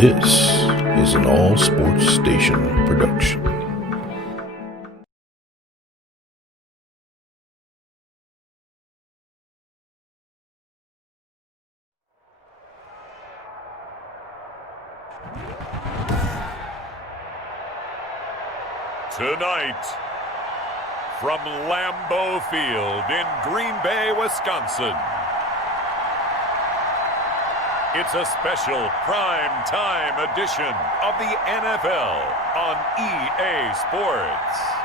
This is an All Sports Station production. Tonight, from Lambeau Field in Green Bay, Wisconsin, it's a special prime time edition of the NFL on EA Sports.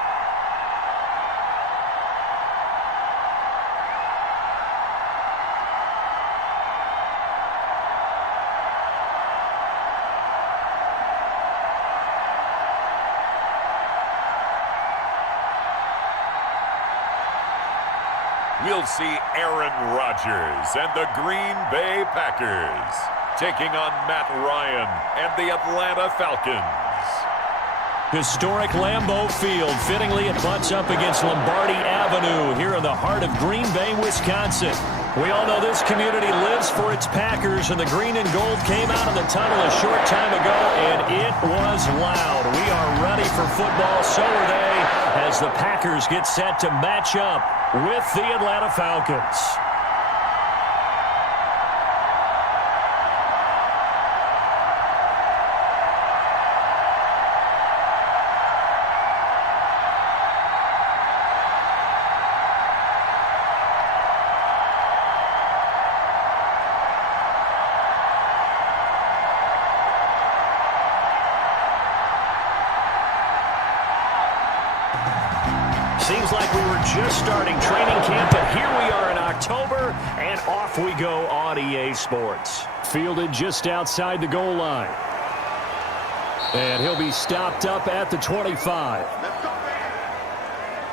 We'll see Aaron Rodgers and the Green Bay Packers taking on Matt Ryan and the Atlanta Falcons. Historic Lambeau Field. Fittingly, it butts up against Lombardi Avenue here in the heart of Green Bay, Wisconsin. We all know this community lives for its Packers, and the green and gold came out of the tunnel a short time ago, and it was loud. We are ready for football, so are they, as the Packers get set to match up with the Atlanta Falcons. Seems like we were just starting training camp, but here we are in October, and off we go on EA Sports. Fielded just outside the goal line. And he'll be stopped up at the 25.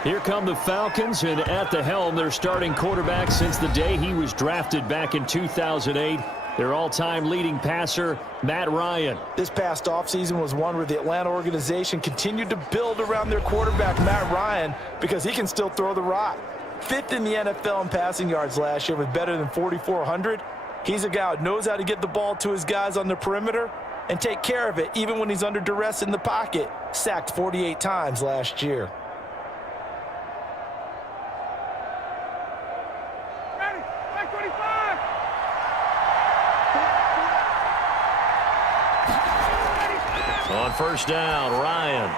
Here come the Falcons, and at the helm, their starting quarterback since the day he was drafted back in 2008. Their all-time leading passer, Matt Ryan. This past offseason was one where the Atlanta organization continued to build around their quarterback, Matt Ryan, because he can still throw the rock. Fifth in the NFL in passing yards last year with better than 4,400. He's a guy who knows how to get the ball to his guys on the perimeter and take care of it even when he's under duress in the pocket. Sacked 48 times last year. On first down, Ryan.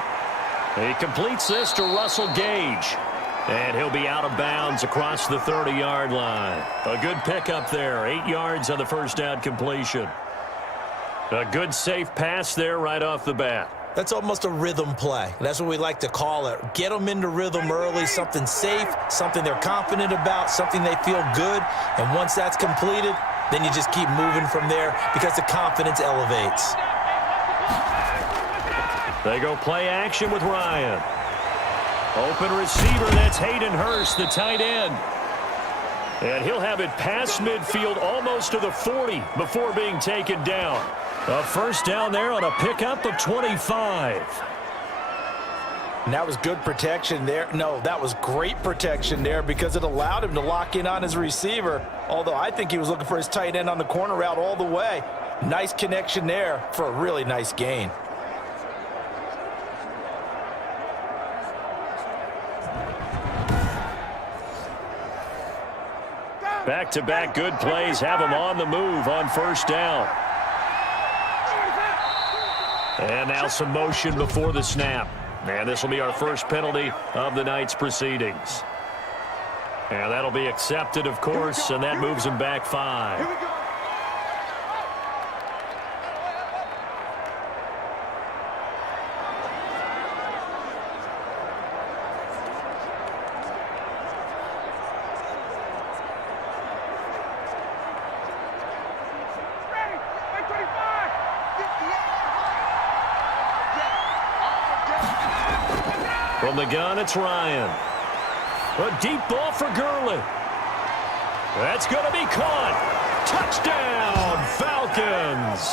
He completes this to Russell Gage. And he'll be out of bounds across the 30-yard line. A good pickup there. 8 yards on the first down completion. A good safe pass there right off the bat. That's almost a rhythm play. That's what we like to call it. Get them into rhythm early, something safe, something they're confident about, something they feel good. And once that's completed, then you just keep moving from there because the confidence elevates. They go play action with Ryan. Open receiver, that's Hayden Hurst, the tight end. And he'll have it past midfield almost to the 40 before being taken down. A first down there on a pickup of 25. And that was good protection there. No, that was great protection there because it allowed him to lock in on his receiver. Although I think he was looking for his tight end on the corner route all the way. Nice connection there for a really nice gain. Back-to-back good plays have him on the move on first down. And now some motion before the snap. And this will be our first penalty of the night's proceedings. And that'll be accepted, of course, and that moves him back 5. From the gun, it's Ryan. A deep ball for Gurley. That's going to be caught. Touchdown, Falcons.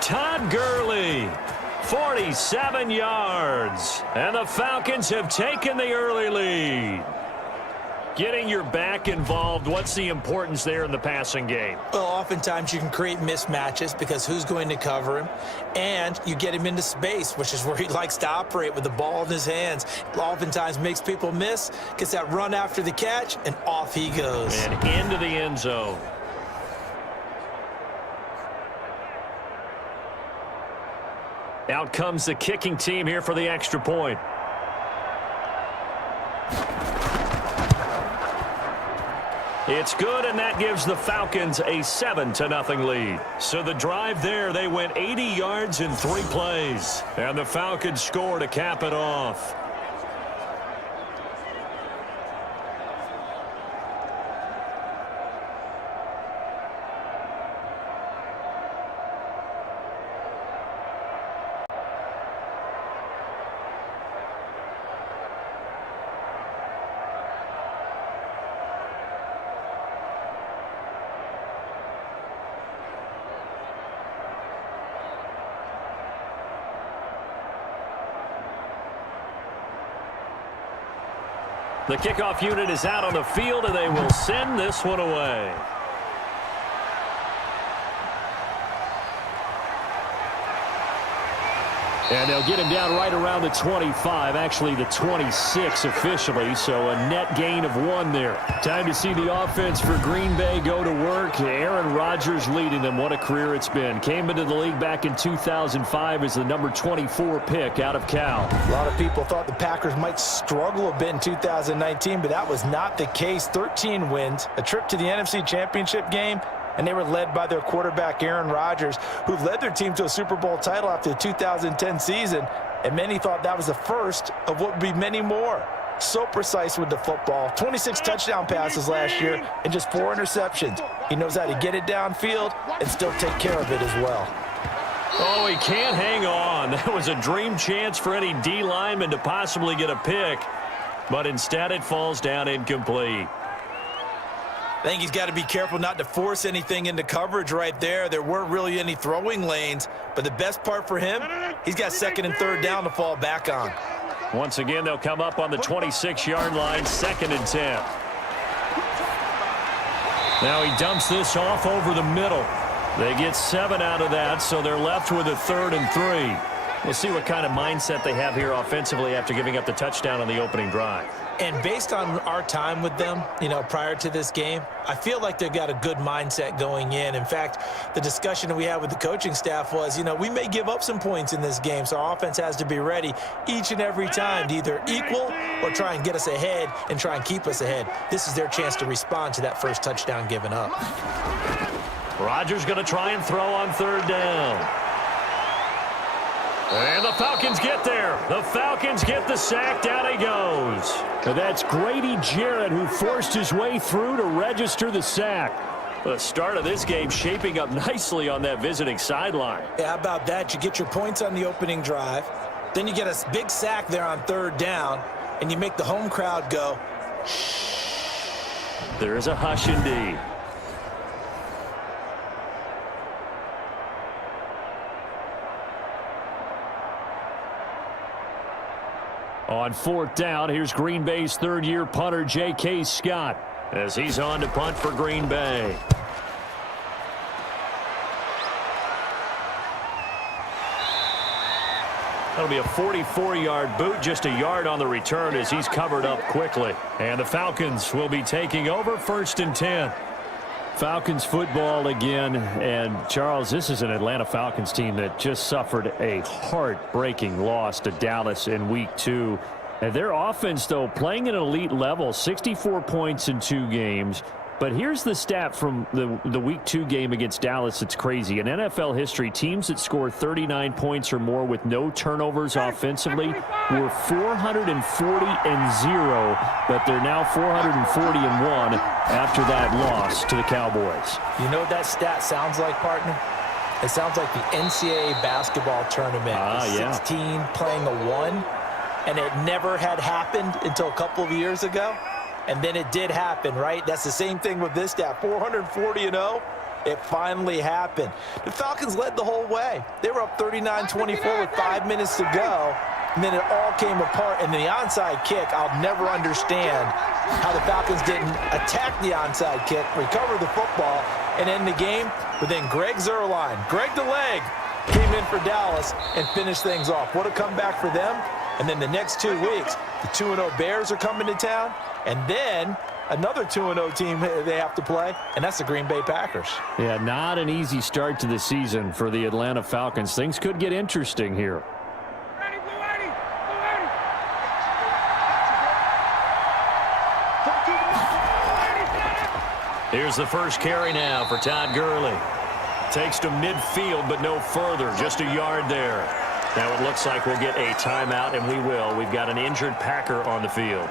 Todd Gurley, 47 yards. And the Falcons have taken the early lead. Getting your back involved, what's the importance there in the passing game? Well, oftentimes you can create mismatches because who's going to cover him? And you get him into space, which is where he likes to operate with the ball in his hands. Oftentimes makes people miss, gets that run after the catch, and off he goes. And into the end zone. Out comes the kicking team here for the extra point. It's good, and that gives the Falcons a 7-0 lead. So the drive there, they went 80 yards in 3 plays. And the Falcons score to cap it off. The kickoff unit is out on the field, and they will send this one away. And they'll get him down right around the 25, actually the 26 officially, so a net gain of 1 there. Time to see the offense for Green Bay go to work. Aaron Rodgers leading them. What a career it's been. Came into the league back in 2005 as the number 24 pick out of Cal. A lot of people thought the Packers might struggle a bit in 2019, but that was not the case. 13 wins, a trip to the NFC Championship game, and they were led by their quarterback, Aaron Rodgers, who led their team to a Super Bowl title after the 2010 season, and many thought that was the first of what would be many more. So precise with the football. 26 touchdown passes last year and just 4 interceptions. He knows how to get it downfield and still take care of it as well. Oh, he can't hang on. That was a dream chance for any D lineman to possibly get a pick, but instead it falls down incomplete. I think he's got to be careful not to force anything into coverage right there. There weren't really any throwing lanes, but the best part for him, he's got 2nd and 3rd down to fall back on. Once again, they'll come up on the 26-yard line, 2nd and 10. Now he dumps this off over the middle. They get 7 out of that, so they're left with a 3rd and 3. We'll see what kind of mindset they have here offensively after giving up the touchdown on the opening drive. And based on our time with them, prior to this game, I feel like they've got a good mindset going in. In fact, the discussion that we had with the coaching staff was, we may give up some points in this game, so our offense has to be ready each and every time to either equal or try and get us ahead and try and keep us ahead. This is their chance to respond to that first touchdown given up. Rodgers going to try and throw on 3rd down. And the Falcons get there. The Falcons get the sack. Down he goes. And that's Grady Jarrett who forced his way through to register the sack. The start of this game shaping up nicely on that visiting sideline. Yeah, how about that? You get your points on the opening drive. Then you get a big sack there on 3rd down, and you make the home crowd go, shh. There is a hush indeed. On 4th down, here's Green Bay's 3rd-year punter, J.K. Scott, as he's on to punt for Green Bay. That'll be a 44-yard boot, just a yard on the return as he's covered up quickly. And the Falcons will be taking over 1st and 10. Falcons football again, and Charles, this is an Atlanta Falcons team that just suffered a heartbreaking loss to Dallas in Week 2. And their offense, though, playing at an elite level, 64 points in 2 games. But here's the stat from the Week 2 game against Dallas. It's crazy. In NFL history, teams that score 39 points or more with no turnovers offensively were 440-0, but they're now 440-1 after that loss to the Cowboys. You know what that stat sounds like, partner? It sounds like the NCAA basketball tournament. 16 playing a 1, and it never had happened until a couple of years ago. And then it did happen, right? That's the same thing with this stat. 440-0. It finally happened. The Falcons led the whole way. They were up 39-24 with 5 minutes to go. And then it all came apart. And the onside kick, I'll never understand how the Falcons didn't attack the onside kick, recover the football, and end the game. But then Greg Zuerlein, Greg the Leg, came in for Dallas and finished things off. What a comeback for them. And then the next 2 weeks, the 2-0 Bears are coming to town. And then another 2-0 team they have to play, and that's the Green Bay Packers. Yeah, not an easy start to the season for the Atlanta Falcons. Things could get interesting here. Here's the first carry now for Todd Gurley. Takes to midfield, but no further. Just a yard there. Now it looks like we'll get a timeout, and we will. We've got an injured Packer on the field.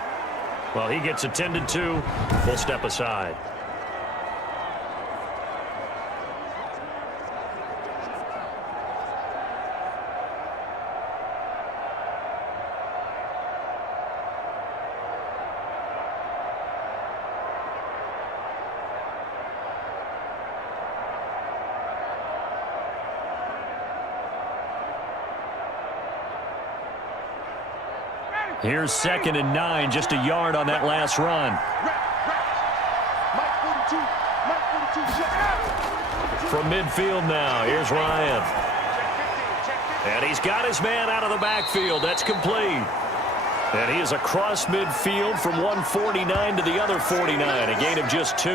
Well, he gets attended to. We'll step aside. Here's 2nd and 9, just a yard on that last run. From midfield now, here's Ryan. And he's got his man out of the backfield. That's complete. And he is across midfield from 149 to the other 49, a gain of just 2.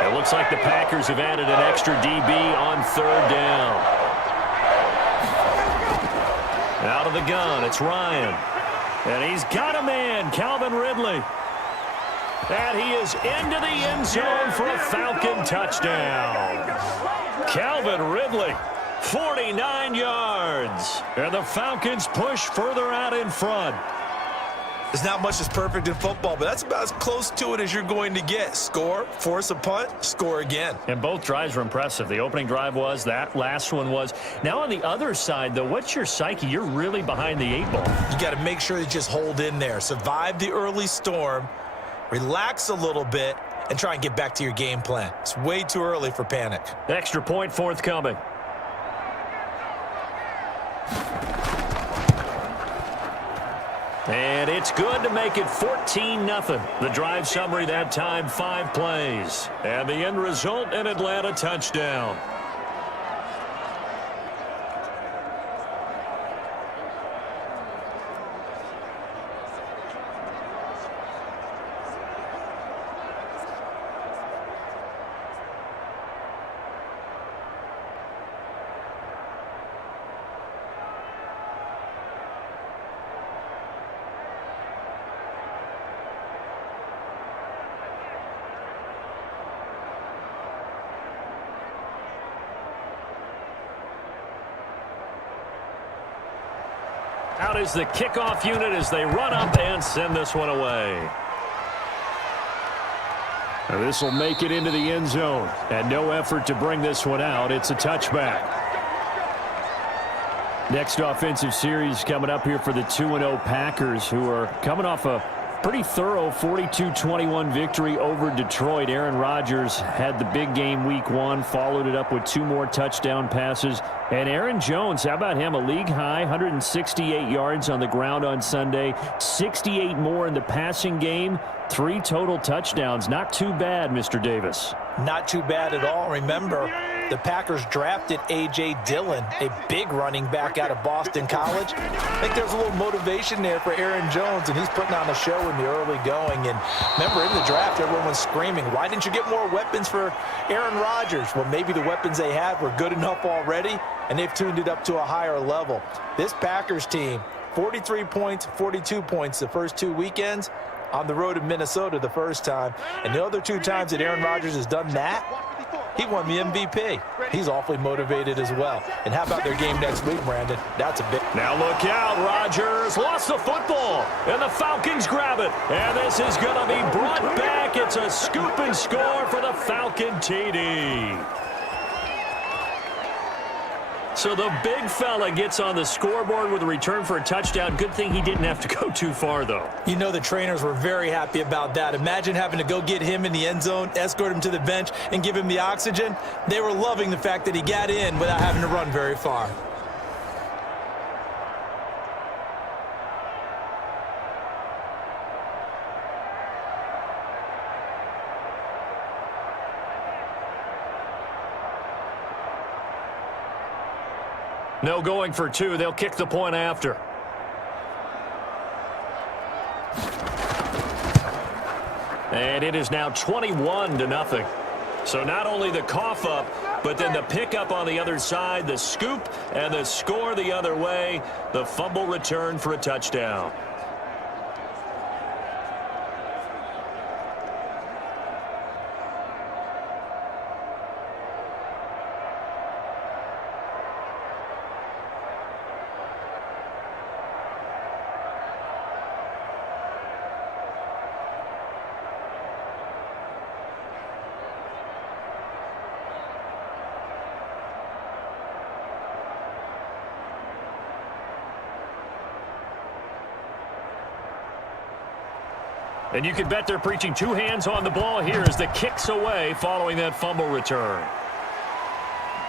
It looks like the Packers have added an extra DB on 3rd down. Out of the gun, it's Ryan. And he's got a man, Calvin Ridley. And he is into the end zone for a Falcon touchdown. Calvin Ridley, 49 yards. And the Falcons push further out in front. There's not much that's perfect in football, but that's about as close to it as you're going to get. Score, force a punt, score again. And both drives were impressive. The opening drive was, that last one was. Now on the other side, though, what's your psyche? You're really behind the 8 ball. You got to make sure you just hold in there. Survive the early storm, relax a little bit, and try and get back to your game plan. It's way too early for panic. Extra point forthcoming. And it's good to make it 14-0. The drive summary that time, 5 plays. And the end result, an Atlanta touchdown. Out is the kickoff unit as they run up and send this one away. This will make it into the end zone. And no effort to bring this one out. It's a touchback. Next offensive series coming up here for the 2-0 Packers, who are coming off a pretty thorough 42-21 victory over Detroit. Aaron Rodgers had the big game week 1, followed it up with 2 more touchdown passes. And Aaron Jones, how about him? A league high, 168 yards on the ground on Sunday, 68 more in the passing game, 3 total touchdowns. Not too bad, Mr. Davis. Not too bad at all. Remember, the Packers drafted A.J. Dillon, a big running back out of Boston College. I think there's a little motivation there for Aaron Jones, and he's putting on a show in the early going. And remember, in the draft, everyone was screaming, why didn't you get more weapons for Aaron Rodgers? Well, maybe the weapons they had were good enough already, and they've tuned it up to a higher level. This Packers team, 43 points, 42 points the first 2 weekends, on the road in Minnesota the first time. And the other 2 times that Aaron Rodgers has done that, he won the MVP. He's awfully motivated as well. And how about their game next week, Brandon? That's a big... Now look out, Rodgers lost the football, and the Falcons grab it. And this is going to be brought back. It's a scoop and score for the Falcon TD. So the big fella gets on the scoreboard with a return for a touchdown. Good thing he didn't have to go too far, though. You know the trainers were very happy about that. Imagine having to go get him in the end zone, escort him to the bench, and give him the oxygen. They were loving the fact that he got in without having to run very far. No going for two. They'll kick the point after. And it is now 21-0. So not only the cough up, but then the pickup on the other side, the scoop, and the score the other way. The fumble return for a touchdown. And you can bet they're preaching two hands on the ball here as the kick's away following that fumble return.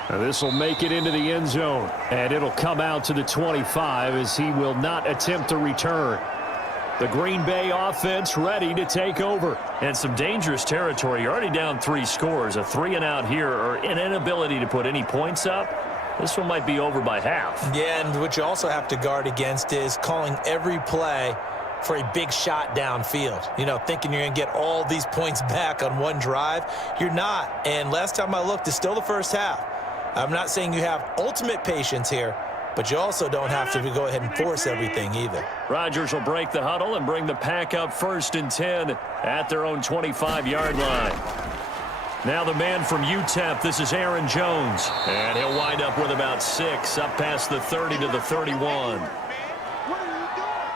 This will make it into the end zone, and it'll come out to the 25 as he will not attempt to return. The Green Bay offense ready to take over. And some dangerous territory. You're already down 3 scores. A 3-and-out here, or an inability to put any points up. This one might be over by half. Yeah, and what you also have to guard against is calling every play for a big shot downfield. You know, thinking you're going to get all these points back on one drive. You're not. And last time I looked, it's still the first half. I'm not saying you have ultimate patience here, but you also don't have to go ahead and force everything either. Rodgers will break the huddle and bring the pack up 1st and 10 at their own 25-yard line. Now the man from UTEP, this is Aaron Jones. And he'll wind up with about 6, up past the 30 to the 31.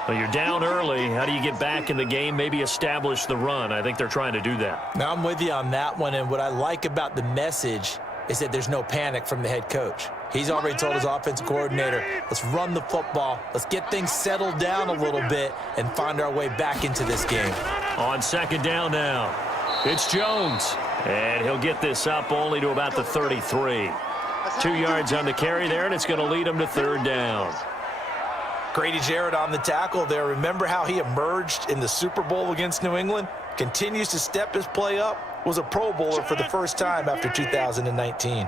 Well, you're down early. How do you get back in the game, maybe establish the run? I think they're trying to do that. Now, I'm with you on that one, and what I like about the message is that there's no panic from the head coach. He's already told his offensive coordinator, let's run the football, let's get things settled down a little bit and find our way back into this game. On 2nd down now, it's Jones, and he'll get this up only to about the 33. 2 yards on the carry there, and it's going to lead him to 3rd down. Grady Jarrett on the tackle there. Remember how he emerged in the Super Bowl against New England? Continues to step his play up. Was a Pro Bowler for the first time after 2019.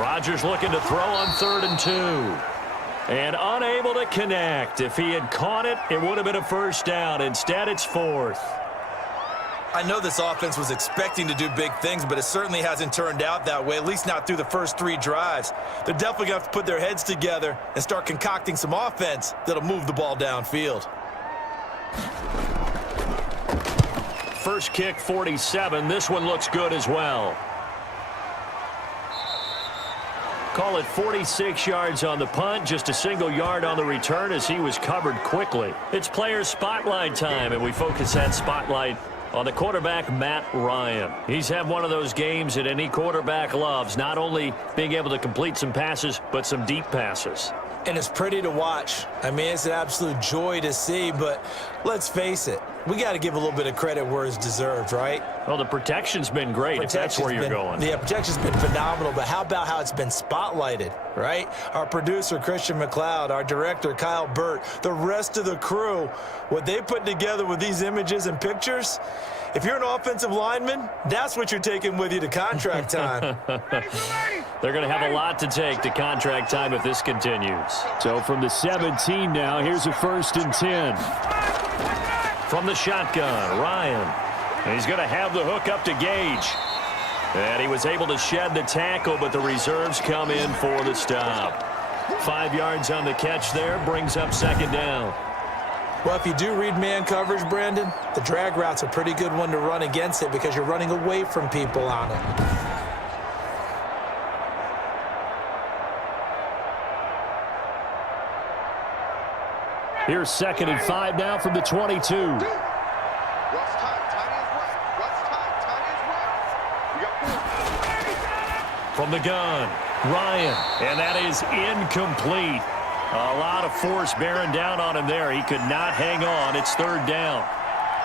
Rodgers looking to throw on 3rd and 2. And unable to connect. If he had caught it, it would have been a 1st down. Instead, it's 4th. I know this offense was expecting to do big things, but it certainly hasn't turned out that way, at least not through the first 3 drives. They're definitely going to have to put their heads together and start concocting some offense that'll move the ball downfield. First kick, 47. This one looks good as well. Call it 46 yards on the punt, just a single yard on the return as he was covered quickly. It's player spotlight time, and we focus that spotlight on the quarterback, Matt Ryan. He's had one of those games that any quarterback loves, not only being able to complete some passes, but some deep passes. And it's pretty to watch. I mean, it's an absolute joy to see, but let's face it, we got to give a little bit of credit where it's deserved, right? Well, the protection's been great, if that's where you're going. Yeah, protection's been phenomenal, but how about how it's been spotlighted, right? Our producer, Christian McLeod, our director, Kyle Burt, the rest of the crew, what they put together with these images and pictures, if you're an offensive lineman, that's what you're taking with you to contract time. They're going to have a lot to take to contract time if this continues. So from the 17 now, here's a 1st and 10. From the shotgun, Ryan. And he's going to have the hook up to Gage. And he was able to shed the tackle, but the reserves come in for the stop. 5 yards on the catch there, brings up 2nd down. Well, if you do read man coverage, Brandon, the drag route's a pretty good one to run against it because you're running away from people on it. Here's 2nd and 5 now from the 22. From the gun, Ryan, and that is incomplete. A lot of force bearing down on him there. He could not hang on. It's 3rd down.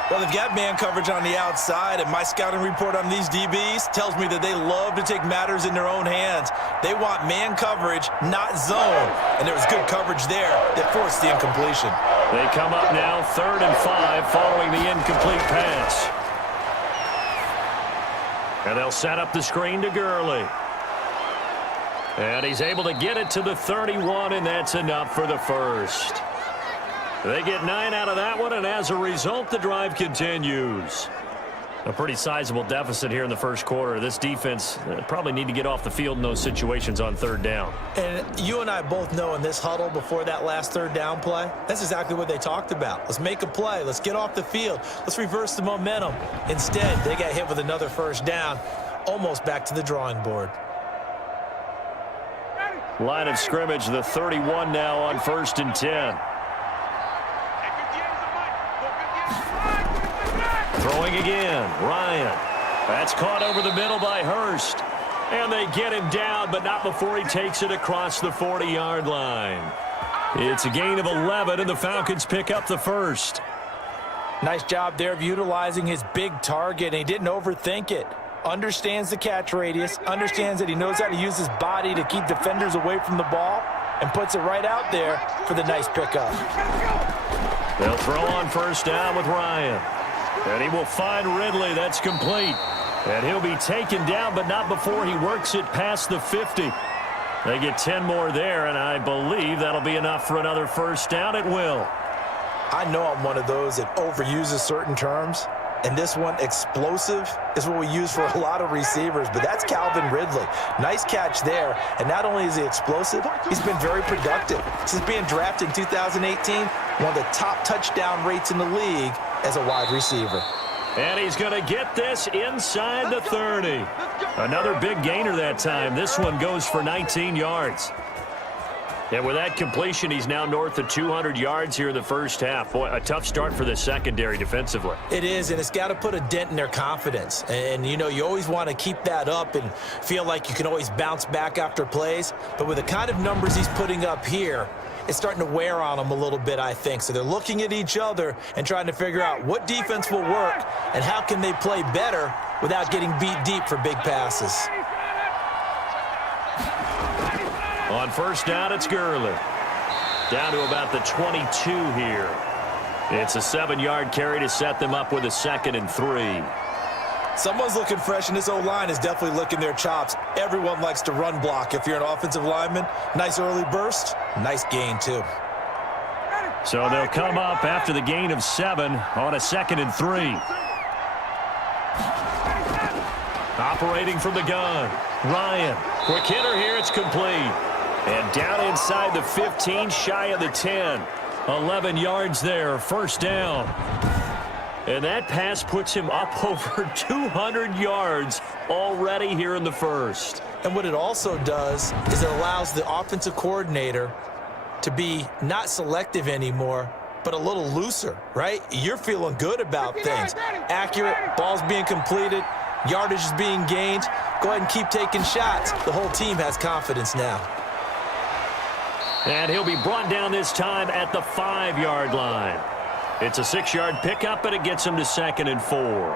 Well, they've got man coverage on the outside, and my scouting report on these DBs tells me that they love to take matters in their own hands. They want man coverage, not zone, and there was good coverage there that forced the incompletion. They come up now 3rd and 5 following the incomplete pass. And they'll set up the screen to Gurley. And he's able to get it to the 31, and that's enough for the first. They get 9 out of that one, and as a result, the drive continues. A pretty sizable deficit here in the first quarter. This defense probably need to get off the field in those situations on 3rd down. And you and I both know in this huddle before that last 3rd down play, that's exactly what they talked about. Let's make a play. Let's get off the field. Let's reverse the momentum. Instead, they got hit with another 1st down, almost back to the drawing board. Line of scrimmage, the 31 now on 1st and 10. Throwing again, Ryan. That's caught over the middle by Hurst. And they get him down, but not before he takes it across the 40-yard line. It's a gain of 11, and the Falcons pick up the first. Nice job there of utilizing his big target, and he didn't overthink it. Understands the catch radius, understands that he knows how to use his body to keep defenders away from the ball, and puts it right out there for the nice pickup. They'll throw on 1st down with Ryan. And he will find Ridley. That's complete. And he'll be taken down, but not before he works it past the 50. They get 10 more there, and I believe that'll be enough for another 1st down. It will. I know I'm one of those that overuses certain terms. And this one, explosive, is what we use for a lot of receivers. But that's Calvin Ridley. Nice catch there. And not only is he explosive, he's been very productive. Since being drafted in 2018, one of the top touchdown rates in the league as a wide receiver. And he's going to get this inside the 30. Another big gainer that time. This one goes for 19 yards. And with that completion, he's now north of 200 yards here in the first half. Boy, a tough start for the secondary defensively. It is, and it's got to put a dent in their confidence. And, you know, you always want to keep that up and feel like you can always bounce back after plays. But with the kind of numbers he's putting up here, it's starting to wear on them a little bit, I think. So they're looking at each other and trying to figure out what defense will work and how can they play better without getting beat deep for big passes. On 1st down, it's Gurley. Down to about the 22 here. It's a 7-yard carry to set them up with a 2nd and 3. Someone's looking fresh, and this O-line is definitely licking their chops. Everyone likes to run block. If you're an offensive lineman, nice early burst, nice gain, too. So they'll come up after the gain of 7 on a 2nd and 3. Operating from the gun, Ryan. Quick hitter here, it's complete. And down inside the 15, shy of the 10. 11 yards there, 1st down. And that pass puts him up over 200 yards already here in the first. And what it also does is it allows the offensive coordinator to be not selective anymore, but a little looser, right? You're feeling good about things. Accurate, balls being completed, yardage is being gained. Go ahead and keep taking shots. The whole team has confidence now. And he'll be brought down this time at the 5-yard line. It's a 6-yard pickup, and it gets him to 2nd and 4. All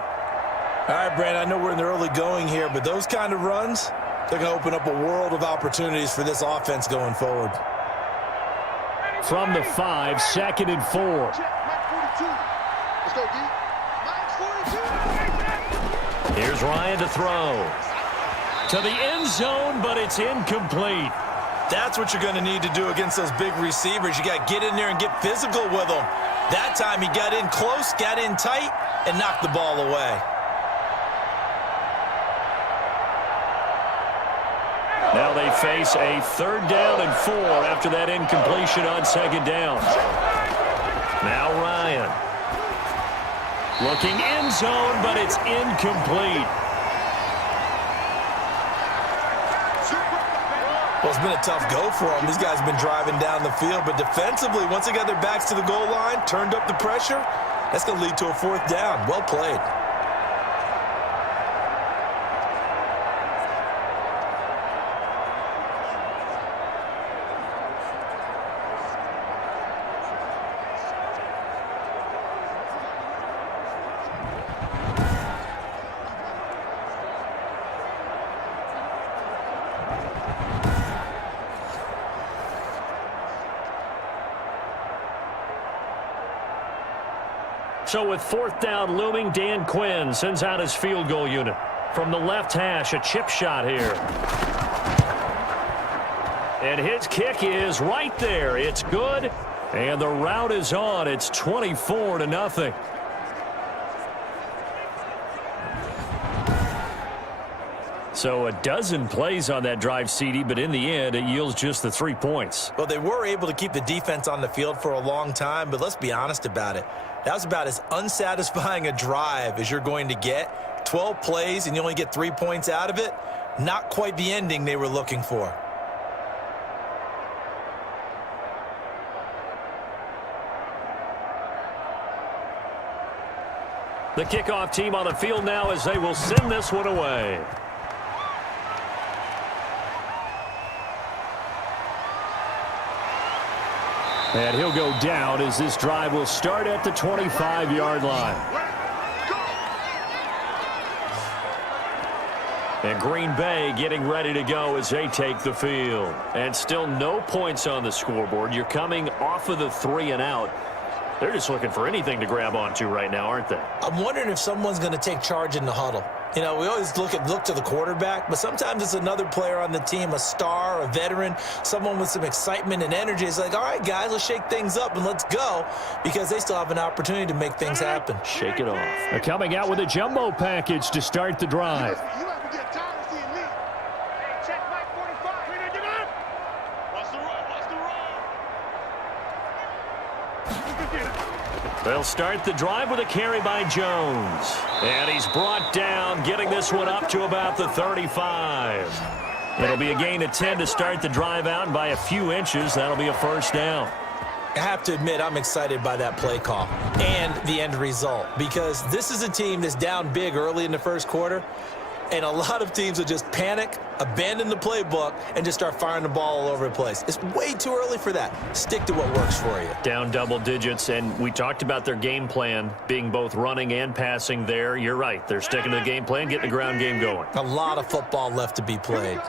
right, Brandon, I know we're in the early going here, but those kind of runs, they're going to open up a world of opportunities for this offense going forward. From the 5, 2nd and 4. Here's Ryan to throw. To the end zone, but it's incomplete. That's what you're going to need to do against those big receivers. You got to get in there and get physical with them. That time he got in close, got in tight, and knocked the ball away. Now they face a 3rd down and 4 after that incompletion on 2nd down. Now Ryan. Looking end zone, but it's incomplete. Well, it's been a tough go for them. These guys have been driving down the field, but defensively, once they got their backs to the goal line, turned up the pressure, that's going to lead to a 4th down. Well played. So with 4th down looming, Dan Quinn sends out his field goal unit. From the left hash, a chip shot here. And his kick is right there. It's good. And the route is on. It's 24-0. So a dozen plays on that drive, CD, but in the end, it yields just the 3 points. Well, they were able to keep the defense on the field for a long time, but let's be honest about it. That was about as unsatisfying a drive as you're going to get. 12 plays and you only get 3 points out of it. Not quite the ending they were looking for. The kickoff team on the field now as they will send this one away. And he'll go down as this drive will start at the 25-yard line. And Green Bay getting ready to go as they take the field. And still no points on the scoreboard. You're coming off of the 3 and out. They're just looking for anything to grab onto right now, aren't they? I'm wondering if someone's going to take charge in the huddle. You know, we always look to the quarterback, but sometimes it's another player on the team, a star, a veteran, someone with some excitement and energy. It's like, all right, guys, let's shake things up and let's go, because they still have an opportunity to make things happen. Shake it off. They're coming out with a jumbo package to start the drive. They'll start the drive with a carry by Jones. And he's brought down, getting this one up to about the 35. It'll be a gain of 10 to start the drive out, and by a few inches, that'll be a 1st down. I have to admit, I'm excited by that play call and the end result, because this is a team that's down big early in the 1st quarter, and a lot of teams will just panic, abandon the playbook, and just start firing the ball all over the place. It's way too early for that. Stick to what works for you. Down double digits, and we talked about their game plan being both running and passing there. You're right. They're sticking to the game plan, getting the ground game going. A lot of football left to be played.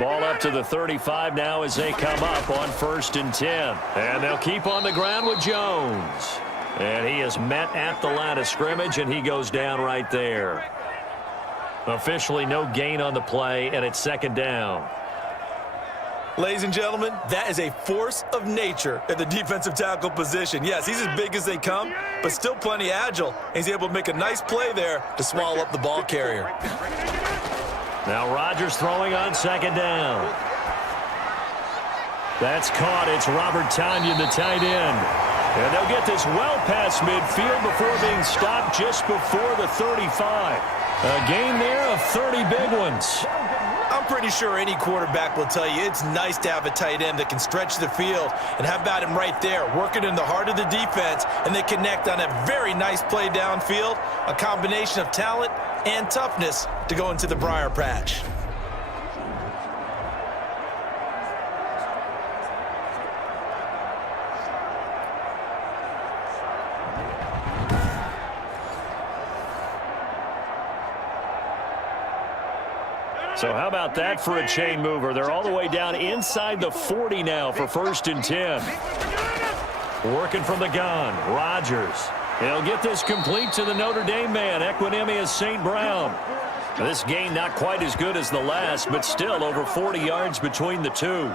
Ball up to the 35 now as they come up on 1st and 10. And they'll keep on the ground with Jones. And he is met at the line of scrimmage, and he goes down right there. Officially no gain on the play, and it's 2nd down. Ladies and gentlemen, that is a force of nature at the defensive tackle position. Yes, he's as big as they come, but still plenty agile. He's able to make a nice play there to swallow up the ball carrier. Now Rodgers throwing on 2nd down. That's caught. It's Robert Tonyan, the tight end. And they'll get this well past midfield before being stopped just before the 35. A gain there of 30 big ones. I'm pretty sure any quarterback will tell you it's nice to have a tight end that can stretch the field. And how about him right there, working in the heart of the defense, and they connect on a very nice play downfield, a combination of talent and toughness to go into the briar patch. So how about that for a chain mover? They're all the way down inside the 40 now for 1st and 10. Working from the gun, Rodgers. He'll get this complete to the Notre Dame man, Equinemius St. Brown. This gain not quite as good as the last, but still over 40 yards between the two.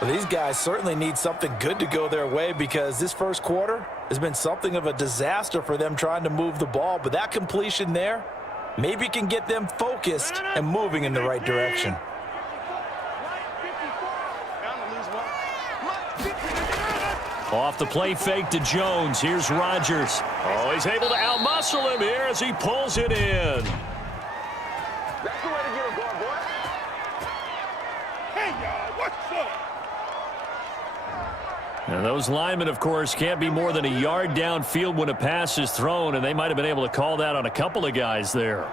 Well, these guys certainly need something good to go their way, because this 1st quarter has been something of a disaster for them trying to move the ball. But that completion there maybe can get them focused and moving in the right direction. Off the play fake to Jones. Here's Rodgers. Oh, he's able to outmuscle him here as he pulls it in. That's the way to get him going, boy. Hey, y'all, what's up? And those linemen, of course, can't be more than a yard downfield when a pass is thrown, and they might have been able to call that on a couple of guys there.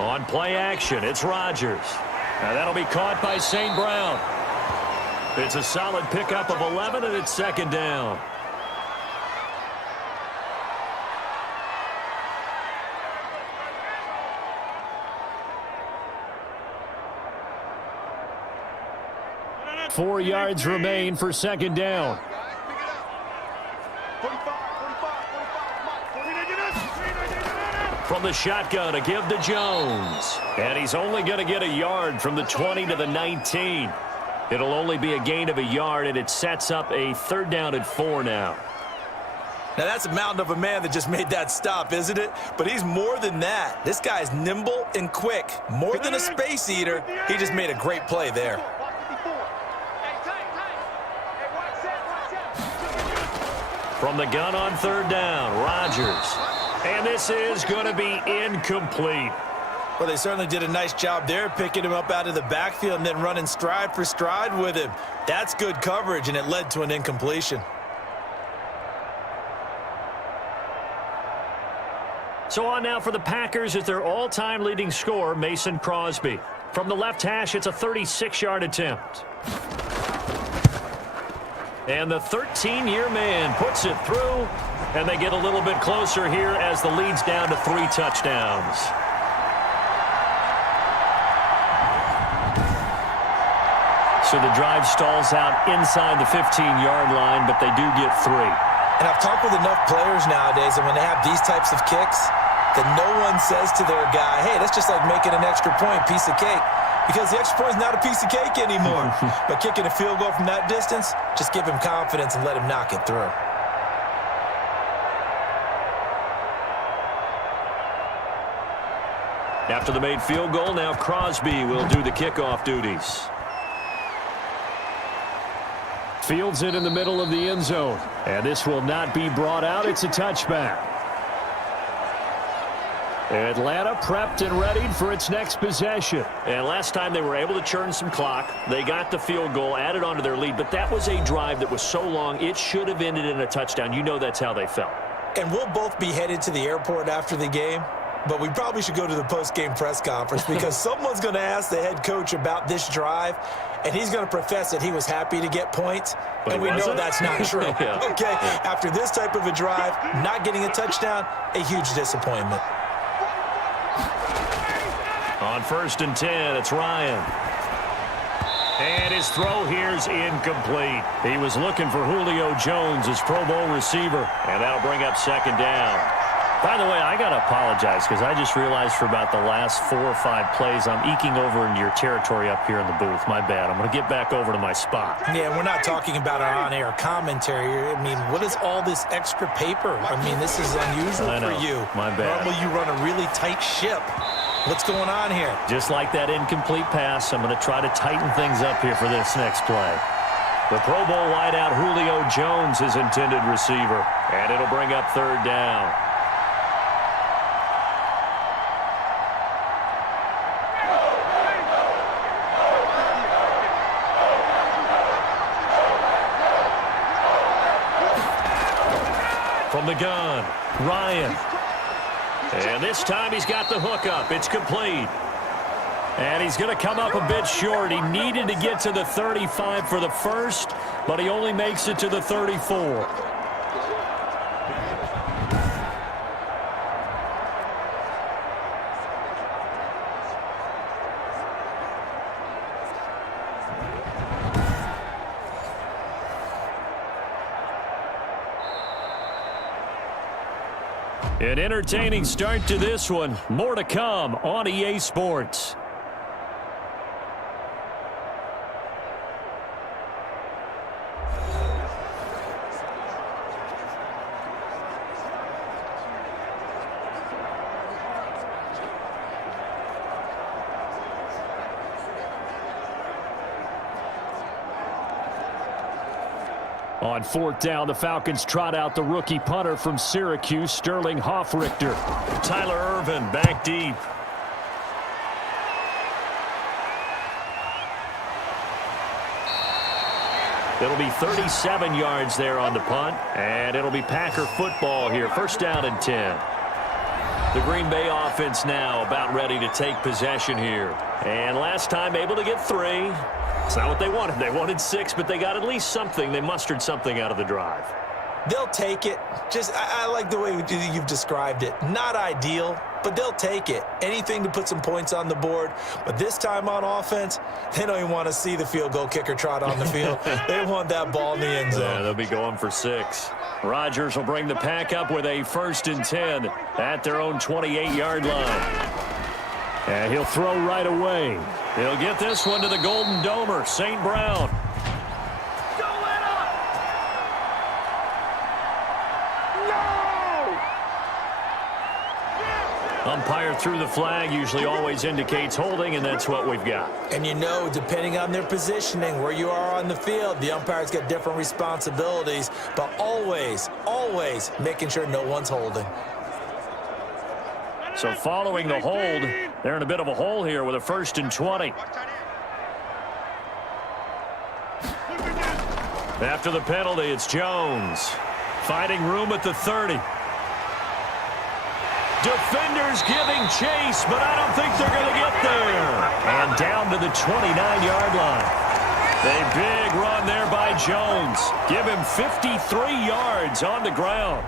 On play action, it's Rodgers. Now that'll be caught by St. Brown. It's a solid pickup of 11, and it's second down. Four yards remain for second down. From the shotgun, a give to Jones. And he's only going to get a yard from the 20 to the 19. It'll only be a gain of a yard, and it sets up a third down and 4 now. Now, that's a mountain of a man that just made that stop, isn't it? But he's more than that. This guy's nimble and quick. More than a space eater, he just made a great play there. From the gun on third down, Rodgers. And this is going to be incomplete. Well, they certainly did a nice job there, picking him up out of the backfield and then running stride for stride with him. That's good coverage, and it led to an incompletion. So on now for the Packers is their all-time leading scorer, Mason Crosby. From the left hash, it's a 36-yard attempt. And the 13-year man puts it through, and they get a little bit closer here as the lead's down to 3 touchdowns. So the drive stalls out inside the 15-yard line, but they do get 3. And I've talked with enough players nowadays, and when they have these types of kicks, that no one says to their guy, hey, that's just like making an extra point, piece of cake. Because the extra point is not a piece of cake anymore. But kicking a field goal from that distance, just give him confidence and let him knock it through. After the made field goal, now Crosby will do the kickoff duties. Fields it in the middle of the end zone. And this will not be brought out. It's a touchback. Atlanta prepped and readied for its next possession. And last time they were able to churn some clock. They got the field goal, added on to their lead. But that was a drive that was so long, it should have ended in a touchdown. You know that's how they felt. And we'll both be headed to the airport after the game. But we probably should go to the post-game press conference because someone's going to ask the head coach about this drive, and he's going to profess that he was happy to get points, and we know that's not true. Yeah. Okay, after this type of a drive, not getting a touchdown, a huge disappointment. On 1st and 10, it's Ryan. And his throw here's incomplete. He was looking for Julio Jones, his Pro Bowl receiver, and that'll bring up second down. By the way, I got to apologize because I just realized for about the last 4 or 5 plays, I'm eking over into your territory up here in the booth. My bad. I'm going to get back over to my spot. Yeah, we're not talking about our on-air commentary. I mean, what is all this extra paper? I mean, this is unusual for you. My bad. Normally you run a really tight ship. What's going on here? Just like that incomplete pass, I'm going to try to tighten things up here for this next play. The Pro Bowl wideout Julio Jones, his intended receiver, and it'll bring up third down. From the gun, Ryan. And this time he's got the hook up. It's complete. And he's going to come up a bit short. He needed to get to the 35 for the first, but he only makes it to the 34. An entertaining start to this one. More to come on EA Sports. On fourth down, the Falcons trot out the rookie punter from Syracuse, Sterling Hoffrichter. Tyler Ervin back deep. It'll be 37 yards there on the punt, and it'll be Packer football here. First down and 10. The Green Bay offense now about ready to take possession here. And last time able to get 3. It's not what they wanted. They wanted 6, but they got at least something. They mustered something out of the drive. They'll take it. I like the way you've described it. Not ideal, but they'll take it. Anything to put some points on the board. But this time on offense, they don't even want to see the field goal kicker trot on the field. They want that ball in the end zone. Yeah, they'll be going for 6. Rodgers will bring the pack up with a 1st and 10 at their own 28-yard line. And he'll throw right away. He'll get this one to the Golden Domer, St. Brown. Umpire threw the flag, usually always indicates holding, and that's what we've got. And you know, depending on their positioning, where you are on the field, the umpire's got different responsibilities, but always, always making sure no one's holding. So following the hold, they're in a bit of a hole here with a 1st and 20. After the penalty, it's Jones. Finding room at the 30. Defenders giving chase, but I don't think they're going to get there. And down to the 29-yard line. A big run there by Jones. Give him 53 yards on the ground.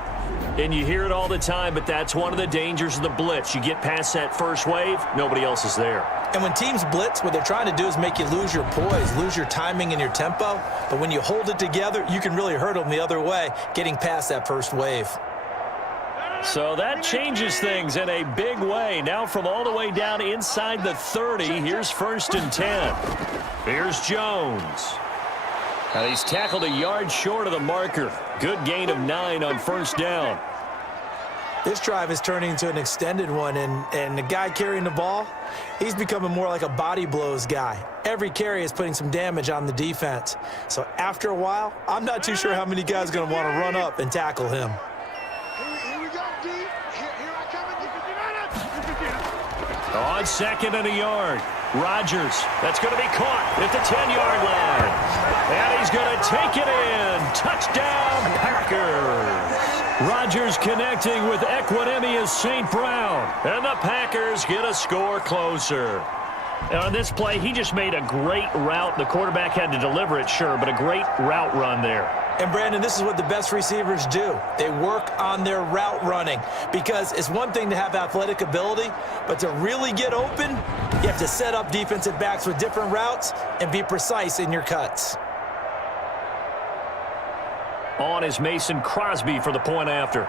And you hear it all the time, but that's one of the dangers of the blitz. You get past that first wave, nobody else is there. And when teams blitz, what they're trying to do is make you lose your poise, lose your timing and your tempo. But when you hold it together, you can really hurt them the other way, getting past that first wave. So that changes things in a big way. Now from all the way down inside the 30, here's 1st and 10. Here's Jones. Now he's tackled a yard short of the marker. Good gain of 9 on 1st down. This drive is turning into an extended one, and the guy carrying the ball, he's becoming more like a body blows guy. Every carry is putting some damage on the defense. So after a while, I'm not too sure how many guys are going to want to run up and tackle him. Here we go, D. Here I come. On 2nd and a yard. Rodgers, that's going to be caught at the 10-yard line. And he's going to take it in. Touchdown, Packers. Rodgers connecting with Equinemius St. Brown. And the Packers get a score closer. On this play, he just made a great route. The quarterback had to deliver it, sure, but a great route run there. And, Brandon, this is what the best receivers do. They work on their route running because it's one thing to have athletic ability, but to really get open, you have to set up defensive backs with different routes and be precise in your cuts. On is Mason Crosby for the point after.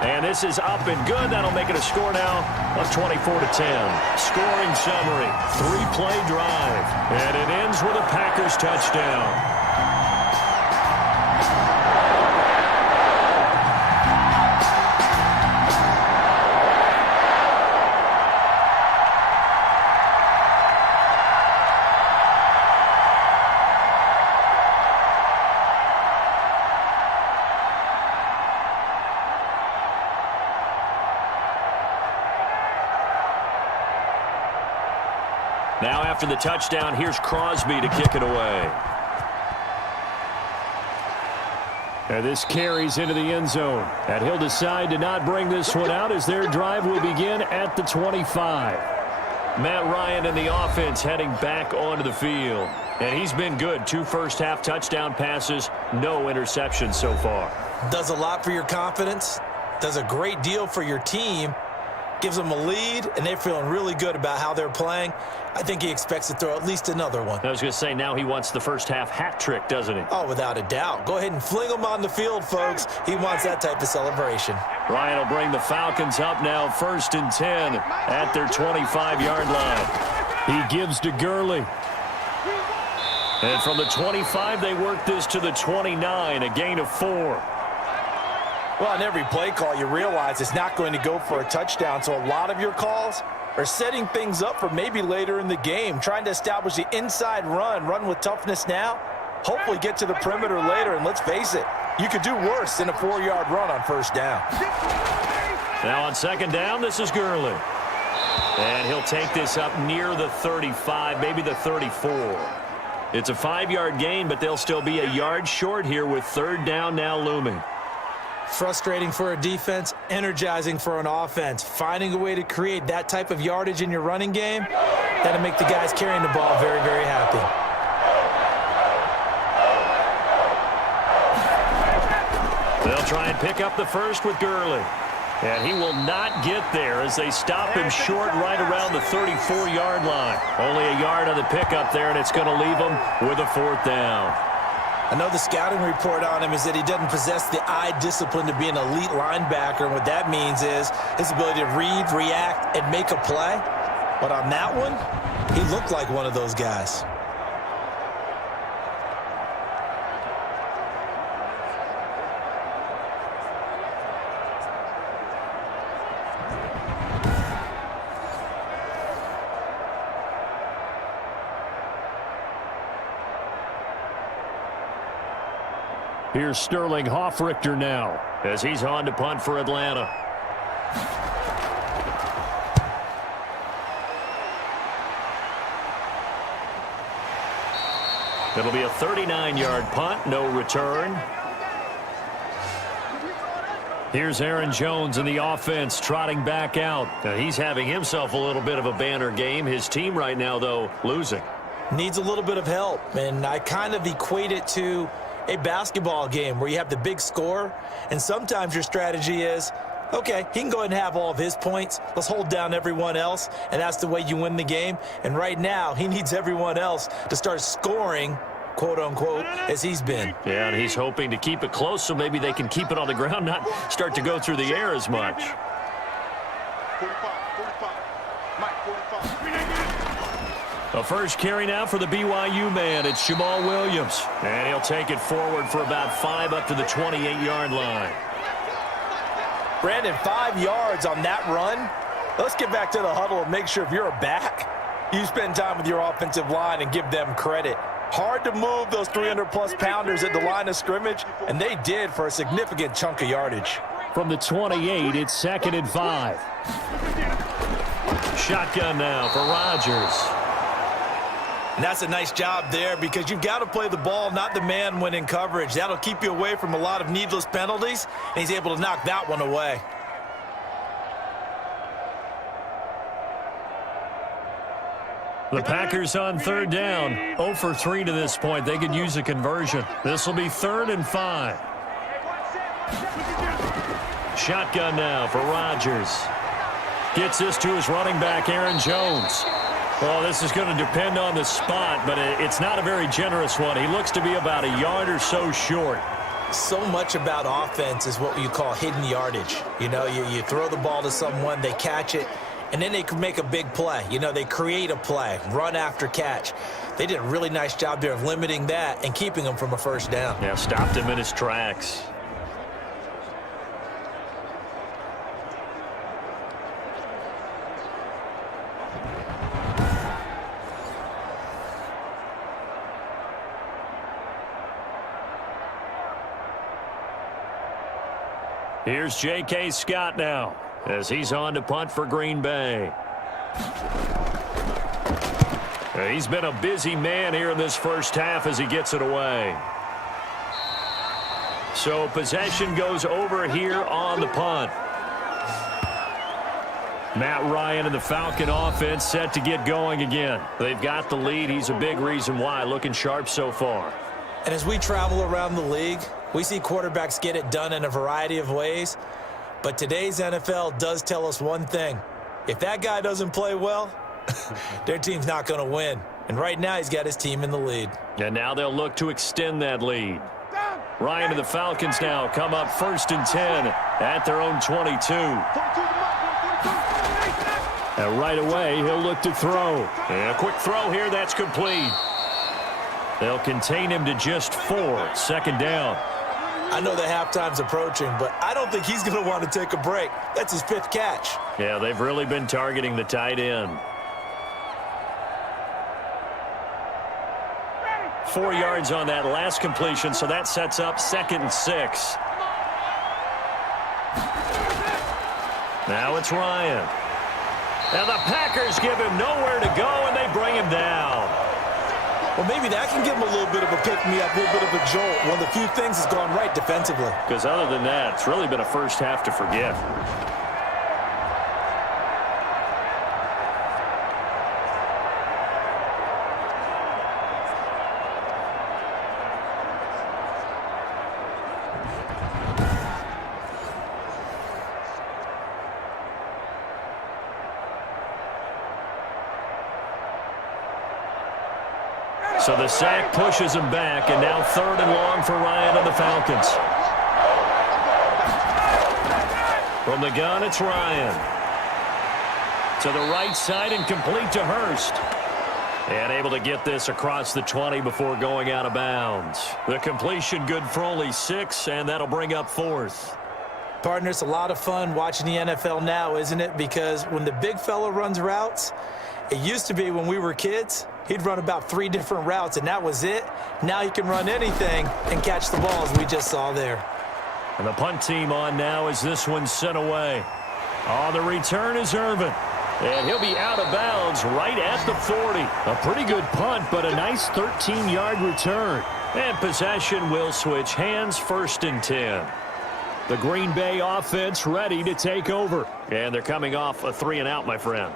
And this is up and good. That'll make it a score now of 24-10. Scoring summary, 3-play drive. And it ends with a Packers touchdown. Now after the touchdown, here's Crosby to kick it away. And this carries into the end zone. And he'll decide to not bring this one out as their drive will begin at the 25. Matt Ryan and the offense heading back onto the field. And he's been good. 2 first-half touchdown passes, no interceptions so far. Does a lot for your confidence. Does a great deal for your team. gives them a lead, and they're feeling really good about how they're playing. I think he expects to throw at least another one. I was going to say, now he wants the first half hat trick, doesn't he? Oh, without a doubt. Go ahead and fling him on the field, folks. He wants that type of celebration. Ryan will bring the Falcons up now, 1st and 10 at their 25-yard line. He gives to Gurley. And from the 25, they work this to the 29, a gain of 4. Well, on every play call, you realize it's not going to go for a touchdown, so a lot of your calls are setting things up for maybe later in the game, trying to establish the inside run with toughness now, hopefully get to the perimeter later, and let's face it, you could do worse than a 4-yard run on 1st down. Now on 2nd down, this is Gurley. And he'll take this up near the 35, maybe the 34. It's a 5-yard gain, but they'll still be a yard short here with 3rd down now looming. Frustrating for a defense, energizing for an offense. Finding a way to create that type of yardage in your running game, that'll make the guys carrying the ball very, very happy. They'll try and pick up the first with Gurley. And he will not get there as they stop him short right around the 34-yard line. Only a yard on the pickup there, and it's going to leave him with a 4th down. I know the scouting report on him is that he doesn't possess the eye discipline to be an elite linebacker, and what that means is his ability to read, react, and make a play. But on that one, he looked like one of those guys. Here's Sterling Hoffrichter now as he's on to punt for Atlanta. It'll be a 39-yard punt, no return. Here's Aaron Jones in the offense trotting back out. Now, he's having himself a little bit of a banner game. His team right now, though, losing. Needs a little bit of help, and I kind of equate it to a basketball game where you have the big score, and sometimes your strategy is, okay, he can go ahead and have all of his points. Let's hold down everyone else, and that's the way you win the game. And right now, he needs everyone else to start scoring, quote-unquote, as he's been. Yeah, and he's hoping to keep it close so maybe they can keep it on the ground, not start to go through the air as much. 45, Mike, 45. A first carry now for the BYU man. It's Jamal Williams. And he'll take it forward for about 5 up to the 28-yard line. Brandon, 5 yards on that run. Let's get back to the huddle and make sure if you're a back, you spend time with your offensive line and give them credit. Hard to move those 300-plus pounders at the line of scrimmage, and they did for a significant chunk of yardage. From the 28, it's 2nd and 5. Shotgun now for Rodgers. And that's a nice job there because you've got to play the ball, not the man when in coverage. That'll keep you away from a lot of needless penalties, and he's able to knock that one away. The Packers on 3rd down. 0 for 3 to this point. They could use a conversion. This will be 3rd and 5. Shotgun now for Rodgers. Gets this to his running back, Aaron Jones. Well, this is going to depend on the spot, but it's not a very generous one. He looks to be about a yard or so short. So much about offense is what you call hidden yardage. You know, you throw the ball to someone, they catch it, and then they can make a big play. You know, they create a play, run after catch. They did a really nice job there of limiting that and keeping him from a first down. Yeah, stopped him in his tracks. Here's J.K. Scott now as he's on to punt for Green Bay. He's been a busy man here in this first half as he gets it away. So possession goes over here on the punt. Matt Ryan and the Falcon offense set to get going again. They've got the lead. He's a big reason why. Looking sharp so far. And as we travel around the league, we see quarterbacks get it done in a variety of ways. But today's NFL does tell us one thing. If that guy doesn't play well, their team's not going to win. And right now, he's got his team in the lead. And now they'll look to extend that lead. Ryan and the Falcons now come up 1st and 10 at their own 22. And right away, he'll look to throw. And a quick throw here, that's complete. They'll contain him to just 4. 2nd down. I know the halftime's approaching, but I don't think he's going to want to take a break. That's his 5th catch. Yeah, they've really been targeting the tight end. 4 yards on that last completion, so that sets up 2nd and 6. Now it's Ryan. Now the Packers give him nowhere to go, and they bring him down. Well, maybe that can give him a little bit of a pick-me-up, a little bit of a jolt. One of the few things that's gone right defensively. Because other than that, it's really been a first half to forget. So the sack pushes him back, and now 3rd and long for Ryan and the Falcons. From the gun, it's Ryan. To the right side and complete to Hurst. And able to get this across the 20 before going out of bounds. The completion good for only 6, and that'll bring up 4th. Partner, it's a lot of fun watching the NFL now, isn't it? Because when the big fella runs routes, it used to be when we were kids, he'd run about 3 different routes, and that was it. Now he can run anything and catch the ball, as we just saw there. And the punt team on now as this one's sent away. On the return is Irvin. And he'll be out of bounds right at the 40. A pretty good punt, but a nice 13-yard return. And possession will switch hands, 1st and 10. The Green Bay offense ready to take over. And they're coming off a 3-and-out, my friend.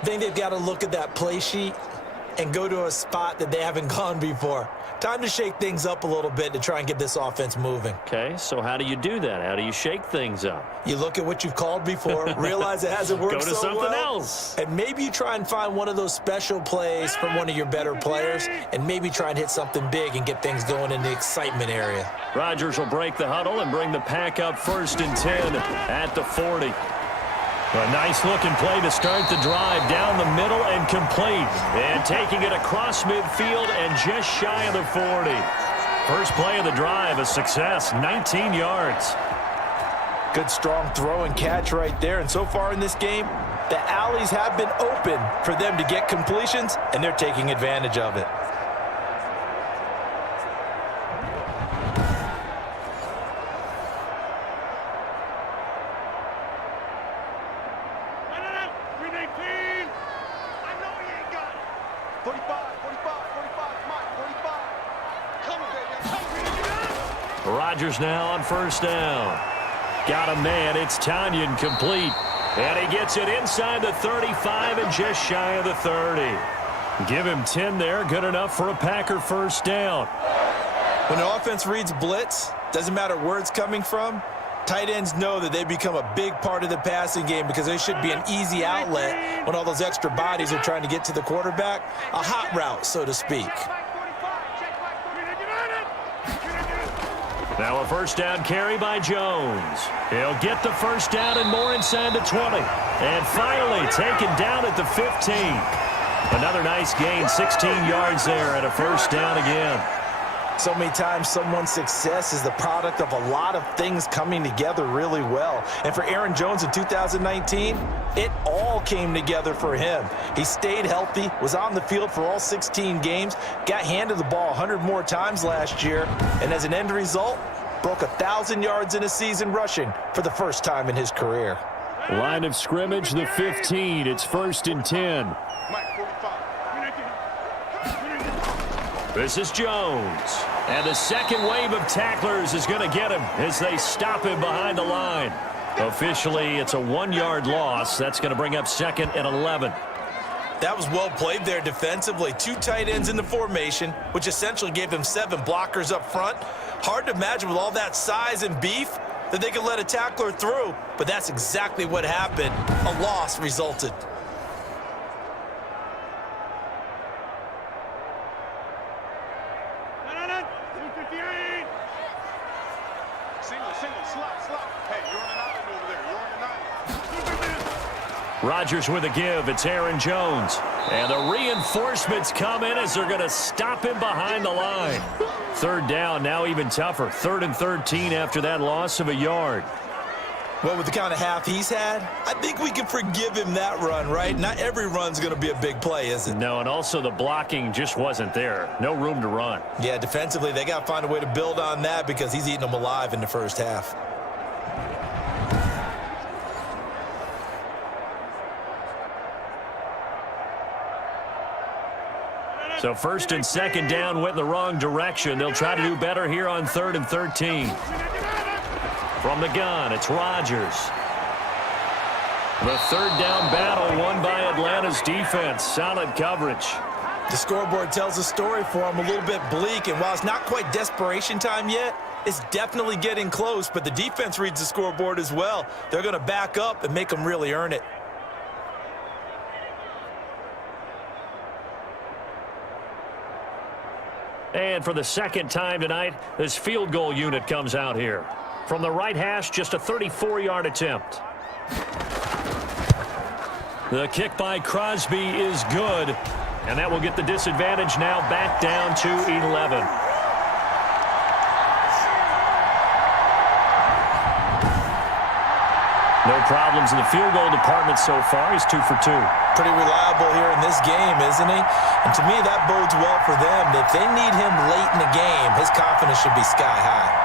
I think they've got to look at that play sheet and go to a spot that they haven't gone before. Time to shake things up a little bit to try and get this offense moving. Okay, so how do you do that? How do you shake things up? You look at what you've called before, realize it hasn't worked so well. Go to something else. And maybe you try and find one of those special plays from one of your better players, and maybe try and hit something big and get things going in the excitement area. Rodgers will break the huddle and bring the pack up 1st and 10 at the 40. A nice-looking play to start the drive down the middle and complete. And taking it across midfield and just shy of the 40. First play of the drive, a success, 19 yards. Good strong throw and catch right there. And so far in this game, the alleys have been open for them to get completions, and they're taking advantage of it. Rodgers now on 1st down. Got a man. It's Tanyan complete. And he gets it inside the 35 and just shy of the 30. Give him 10 there. Good enough for a Packer 1st down. When the offense reads blitz, doesn't matter where it's coming from, tight ends know that they become a big part of the passing game because they should be an easy outlet when all those extra bodies are trying to get to the quarterback. A hot route, so to speak. Now a 1st down carry by Jones. He'll get the 1st down and more inside the 20. And finally taken down at the 15. Another nice gain, 16 yards there and a 1st down again. So many times someone's success is the product of a lot of things coming together really well. And for Aaron Jones in 2019, it all came together for him. He stayed healthy, was on the field for all 16 games, got handed the ball 100 more times last year, and as an end result, broke 1,000 yards in a season rushing for the first time in his career. Line of scrimmage, the 15. It's 1st and 10. This is Jones. And the second wave of tacklers is going to get him as they stop him behind the line. Officially, it's a 1-yard loss. That's going to bring up 2nd and 11. That was well played there defensively. 2 tight ends in the formation, which essentially gave him 7 blockers up front. Hard to imagine with all that size and beef, that they could let a tackler through, but that's exactly what happened. A loss resulted. Rodgers with a give. It's Aaron Jones. And the reinforcements come in as they're going to stop him behind the line. Third down, now even tougher. 3rd and 13 after that loss of a yard. Well, with the kind of half he's had, I think we can forgive him that run, right? Not every run's going to be a big play, is it? No, and also the blocking just wasn't there. No room to run. Yeah, defensively, they got to find a way to build on that because he's eating them alive in the first half. So 1st and 2nd down went in the wrong direction. They'll try to do better here on 3rd and 13. From the gun, it's Rodgers. The 3rd down battle won by Atlanta's defense. Solid coverage. The scoreboard tells a story for him, a little bit bleak, and while it's not quite desperation time yet, it's definitely getting close, but the defense reads the scoreboard as well. They're going to back up and make them really earn it. And for the 2nd time tonight, this field goal unit comes out here. From the right hash, just a 34-yard attempt. The kick by Crosby is good, and that will get the disadvantage now back down to 11. No problems in the field goal department so far. He's 2 for 2. Pretty reliable here in this game, isn't he? And to me, that bodes well for them. If they need him late in the game, his confidence should be sky high.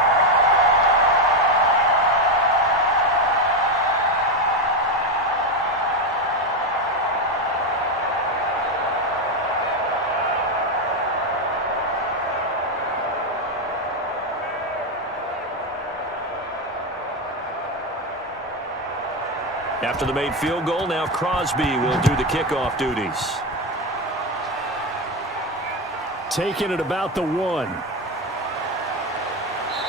After the made field goal, now Crosby will do the kickoff duties. Taking it about the 1.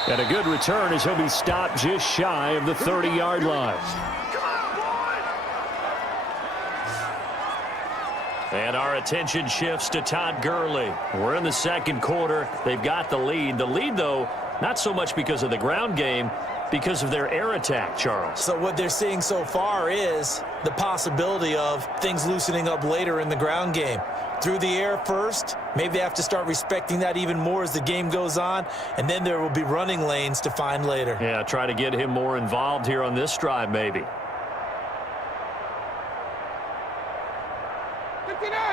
And a good return as he'll be stopped just shy of the 30-yard line. And our attention shifts to Todd Gurley. We're in the 2nd quarter. They've got the lead. The lead, though, not so much because of the ground game, because of their air attack, Charles. So what they're seeing so far is the possibility of things loosening up later in the ground game. Through the air first, maybe they have to start respecting that even more as the game goes on, and then there will be running lanes to find later. Yeah, try to get him more involved here on this drive, maybe.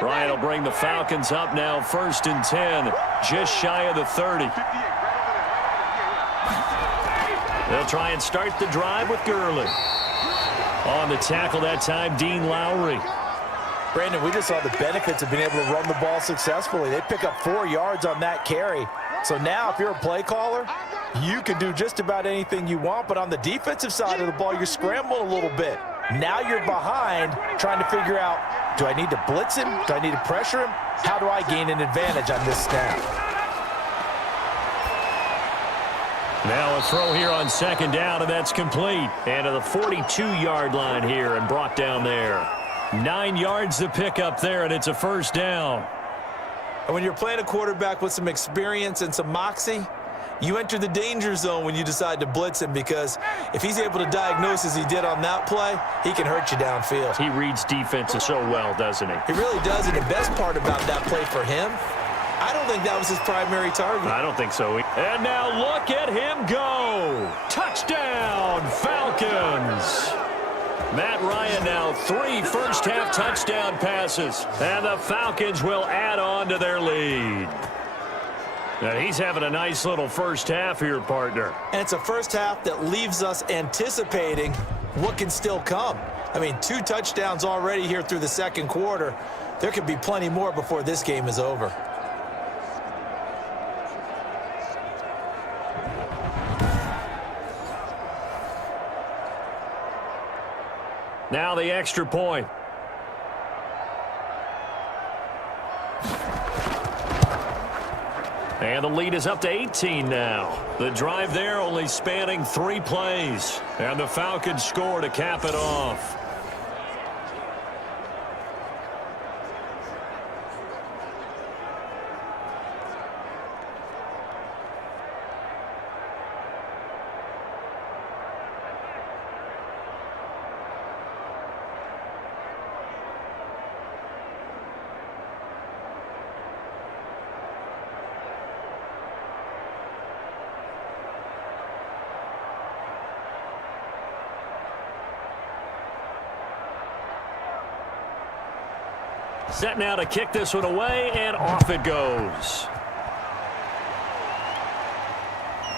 Ryan will bring the Falcons up now, 1st and 10, just shy of the 30. They'll try and start the drive with Gurley. On the tackle that time, Dean Lowry. Brandon, we just saw the benefits of being able to run the ball successfully. They pick up 4 yards on that carry. So now if you're a play caller, you can do just about anything you want. But on the defensive side of the ball, you're scrambling a little bit. Now you're behind trying to figure out, do I need to blitz him? Do I need to pressure him? How do I gain an advantage on this snap? Now a throw here on 2nd down, and that's complete. And to the 42-yard line here and brought down there. 9 yards to pick up there, and it's a 1st down. And when you're playing a quarterback with some experience and some moxie, you enter the danger zone when you decide to blitz him, because if he's able to diagnose as he did on that play, he can hurt you downfield. He reads defenses so well, doesn't he? He really does, and the best part about that play for him, I don't think that was his primary target. I don't think so. And now look at him go. Touchdown, Falcons. Matt Ryan now 3 first-half touchdown passes. And the Falcons will add on to their lead. Now he's having a nice little first half here, partner. And it's a first half that leaves us anticipating what can still come. I mean, 2 touchdowns already here through the 2nd quarter. There could be plenty more before this game is over. Now the extra point. And the lead is up to 18 now. The drive there only spanning 3 plays. And the Falcons score to cap it off. Set now to kick this one away, and off it goes.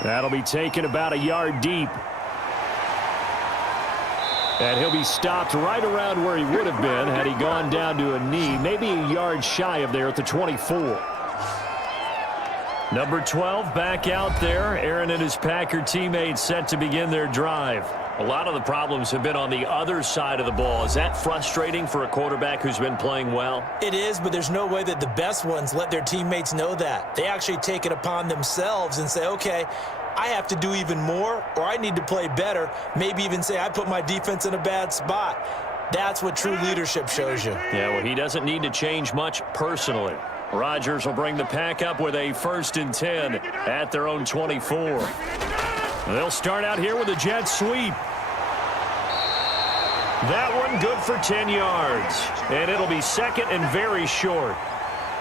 That'll be taken about a yard deep. And he'll be stopped right around where he would have been had he gone down to a knee, maybe a yard shy of there at the 24. Number 12 back out there. Aaron and his Packer teammates set to begin their drive. A lot of the problems have been on the other side of the ball. Is that frustrating for a quarterback who's been playing well? It is, but there's no way that the best ones let their teammates know that. They actually take it upon themselves and say, okay, I have to do even more, or I need to play better. Maybe even say I put my defense in a bad spot. That's what true leadership shows you. Yeah, well, he doesn't need to change much personally. Rodgers will bring the pack up with a 1st and 10 at their own 24. They'll start out here with a jet sweep. That one good for 10 yards. And it'll be 2nd and very short.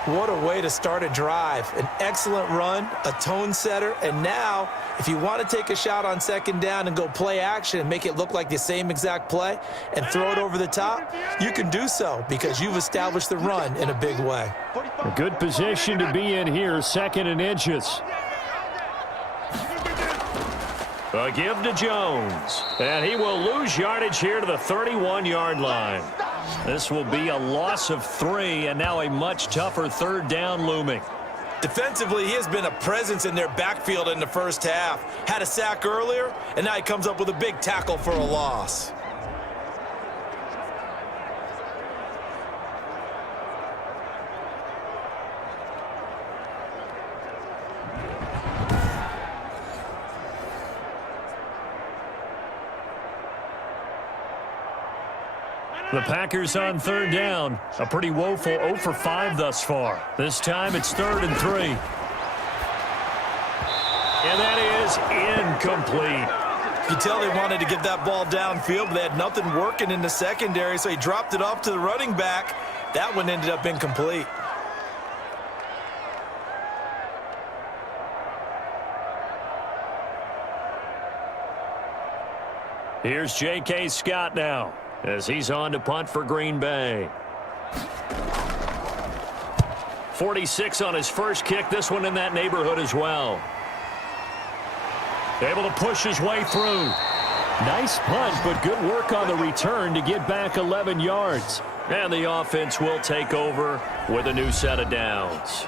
What a way to start a drive. An excellent run, a tone setter, and now if you want to take a shot on 2nd down and go play action and make it look like the same exact play and throw it over the top, you can do so because you've established the run in a big way. A good position to be in here, 2nd and inches. A give to Jones. And he will lose yardage here to the 31-yard line. This will be a loss of 3, and now a much tougher 3rd down looming. Defensively, he has been a presence in their backfield in the first half. Had a sack earlier, and now he comes up with a big tackle for a loss. The Packers on 3rd down. A pretty woeful 0 for 5 thus far. This time it's 3rd and 3. And that is incomplete. You tell they wanted to get that ball downfield, but they had nothing working in the secondary, so he dropped it off to the running back. That one ended up incomplete. Here's J.K. Scott now, as he's on to punt for Green Bay. 46 on his first kick. This one in that neighborhood as well. Able to push his way through. Nice punt, but good work on the return to get back 11 yards. And the offense will take over with a new set of downs.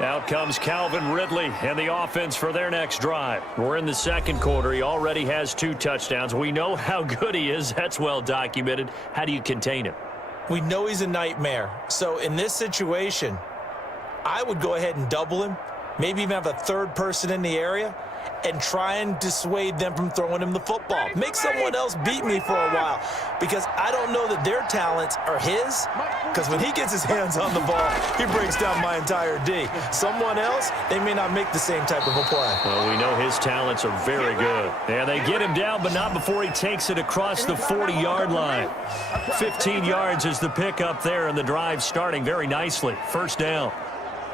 Out comes Calvin Ridley and the offense for their next drive. We're in the 2nd quarter. He already has 2 touchdowns. We know how good he is. That's well documented. How do you contain him? We know he's a nightmare. So in this situation, I would go ahead and double him, maybe even have a 3rd person in the area, and try and dissuade them from throwing him the football. Make someone else beat me for a while, because I don't know that their talents are his, because when he gets his hands on the ball, he breaks down my entire D. Someone else, they may not make the same type of a play. Well, we know his talents are very good. And they get him down, but not before he takes it across the 40-yard line. 15 yards is the pickup there, and the drive starting very nicely. 1st down.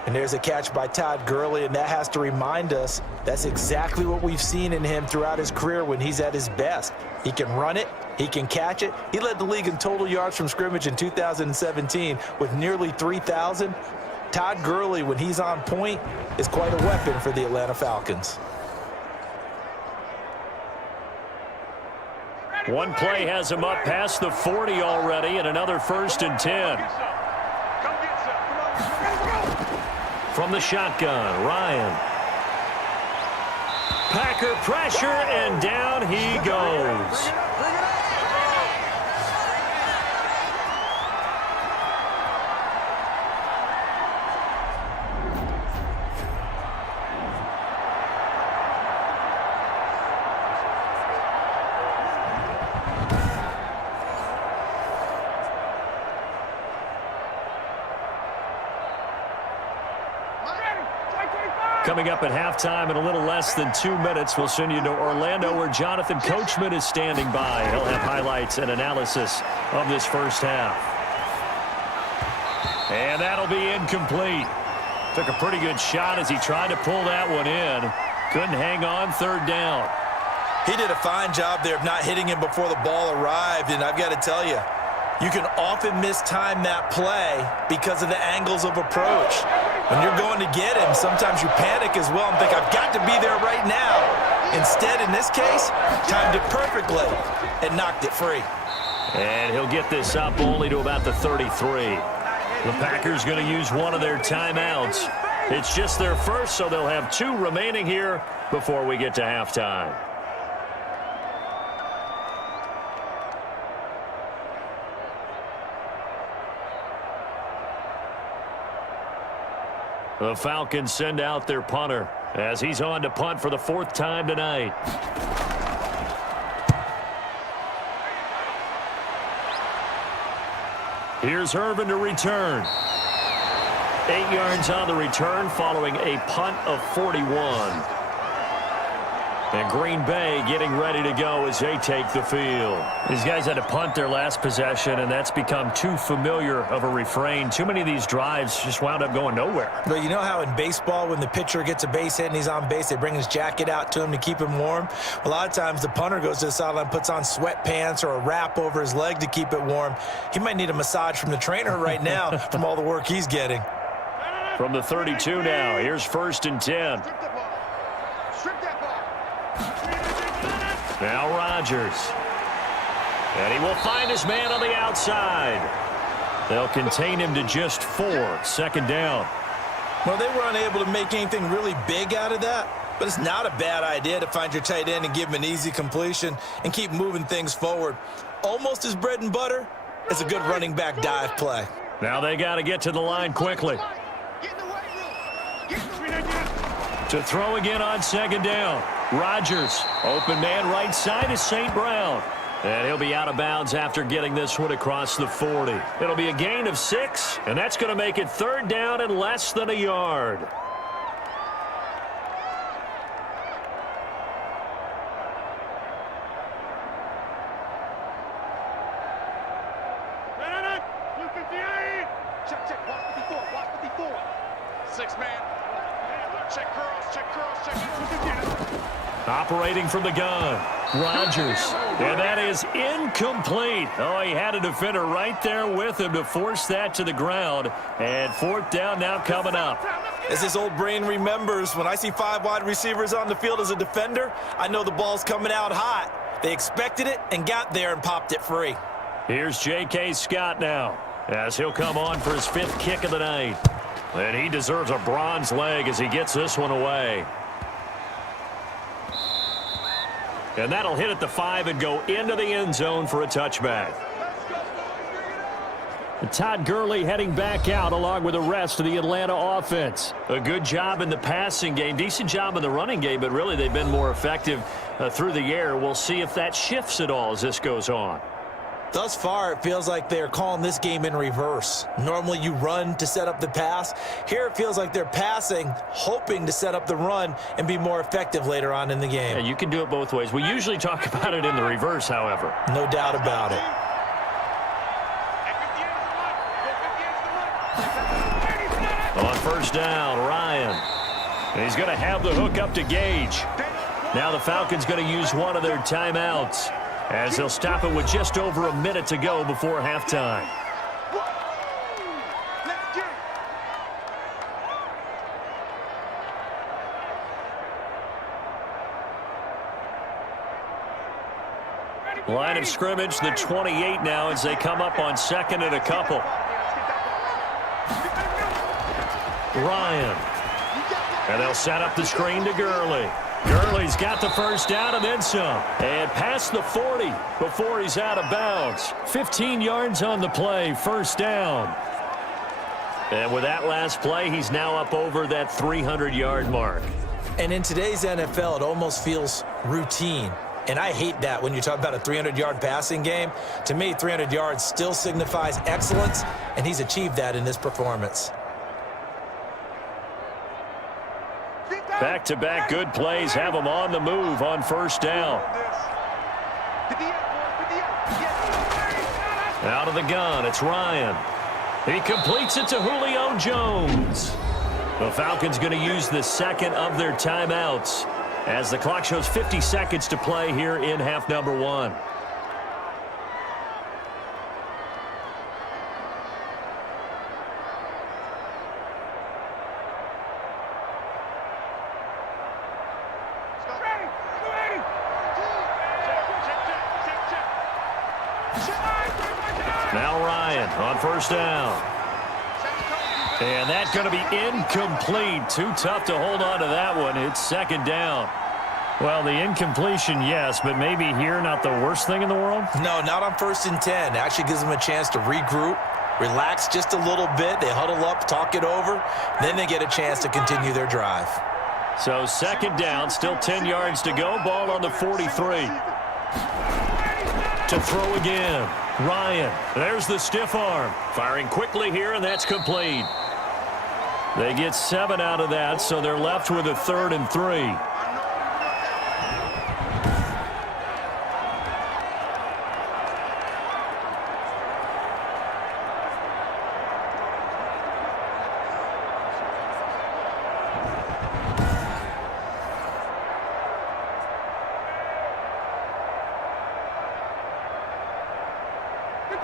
And there's a catch by Todd Gurley, and that has to remind us that's exactly what we've seen in him throughout his career when he's at his best. He can run it. He can catch it. He led the league in total yards from scrimmage in 2017 with nearly 3,000. Todd Gurley, when he's on point, is quite a weapon for the Atlanta Falcons. One play has him up past the 40 already, and another 1st and 10. From the shotgun, Ryan. Packer pressure, and down he goes. Coming up at halftime in a little less than 2 minutes, we'll send you to Orlando where Jonathan Coachman is standing by. He'll have highlights and analysis of this first half. And that'll be incomplete. Took a pretty good shot as he tried to pull that one in. Couldn't hang on, third down. He did a fine job there of not hitting him before the ball arrived, and I've got to tell you, you can often mistime that play because of the angles of approach. When you're going to get him, sometimes you panic as well and think, I've got to be there right now. Instead, in this case, timed it perfectly and knocked it free. And he'll get this up only to about the 33. The Packers going to use one of their timeouts. It's just their first, so they'll have 2 remaining here before we get to halftime. The Falcons send out their punter as he's on to punt for the 4th time tonight. Here's Irvin to return. 8 yards on the return following a punt of 41. And Green Bay getting ready to go as they take the field. These guys had to punt their last possession, and that's become too familiar of a refrain. Too many of these drives just wound up going nowhere. But you know how in baseball, when the pitcher gets a base hit and he's on base, they bring his jacket out to him to keep him warm? A lot of times the punter goes to the sideline, puts on sweatpants or a wrap over his leg to keep it warm. He might need a massage from the trainer right now from all the work he's getting. From the 32 now, here's 1st and 10. Now Rodgers. And he will find his man on the outside. They'll contain him to just 4. 2nd down. Well, they were unable to make anything really big out of that, but it's not a bad idea to find your tight end and give him an easy completion and keep moving things forward. Almost as bread and butter as a good running back dive play. Now they got to get to the line quickly. To throw again on 2nd down. Rodgers, open man right side is St. Brown. And he'll be out of bounds after getting this one across the 40. It'll be a gain of 6, and that's going to make it 3rd down and less than a yard. Check, watch 54. 6 man. Check curls. Operating from the gun, Rodgers. And that is incomplete. Oh, he had a defender right there with him to force that to the ground. And 4th down now coming up. As his old brain remembers, when I see 5 wide receivers on the field as a defender, I know the ball's coming out hot. They expected it and got there and popped it free. Here's J.K. Scott now as he'll come on for his 5th kick of the night. And he deserves a bronze leg as he gets this one away. And that'll hit at the 5 and go into the end zone for a touchback. Todd Gurley heading back out along with the rest of the Atlanta offense. A good job in the passing game, decent job in the running game, but really they've been more effective through the air. We'll see if that shifts at all as this goes on. Thus far, it feels like they're calling this game in reverse. Normally you run to set up the pass. Here it feels like they're passing, hoping to set up the run and be more effective later on in the game. Yeah, you can do it both ways. We usually talk about it in the reverse, however. No doubt about it. On 1st down, Ryan. And he's going to have the hook up to Gage. Now the Falcons going to use one of their timeouts, as they'll stop it with just over a minute to go before halftime. Line of scrimmage, the 28 now as they come up on 2nd and a couple. Ryan. And they'll set up the screen to Gurley. Gurley's got the 1st down and then some. And past the 40 before he's out of bounds. 15 yards on the play, 1st down. And with that last play, he's now up over that 300-yard mark. And in today's NFL, it almost feels routine. And I hate that when you talk about a 300-yard passing game. To me, 300 yards still signifies excellence, and he's achieved that in this performance. 50. Back-to-back good plays have them on the move on first down. Out of the gun, it's Ryan. He completes it to Julio Jones. The Falcons going to use the second of their timeouts as the clock shows 50 seconds to play here in half number 1. Now Ryan on first down. And that's going to be incomplete. Too tough to hold on to that one. It's second down. Well, the incompletion, yes, but maybe here not the worst thing in the world? No, not on 1st and 10. It actually gives them a chance to regroup, relax just a little bit. They huddle up, talk it over. Then they get a chance to continue their drive. So second down, still 10 yards to go. Ball on the 43. To throw again. Ryan, there's the stiff arm. Firing quickly here, and that's complete. They get 7 out of that, so they're left with a 3rd and 3.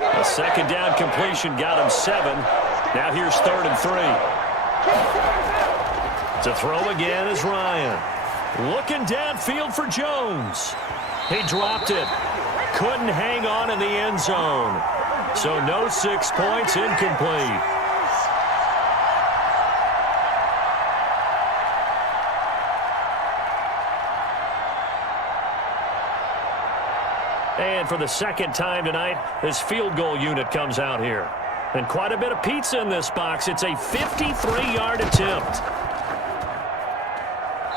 A second down completion got him 7. Now here's 3rd and 3. To throw again is Ryan. Looking downfield for Jones. He dropped it. Couldn't hang on in the end zone. So no 6 points, incomplete. And for the second time tonight, this field goal unit comes out here. And quite a bit of pizza in this box. It's a 53-yard attempt.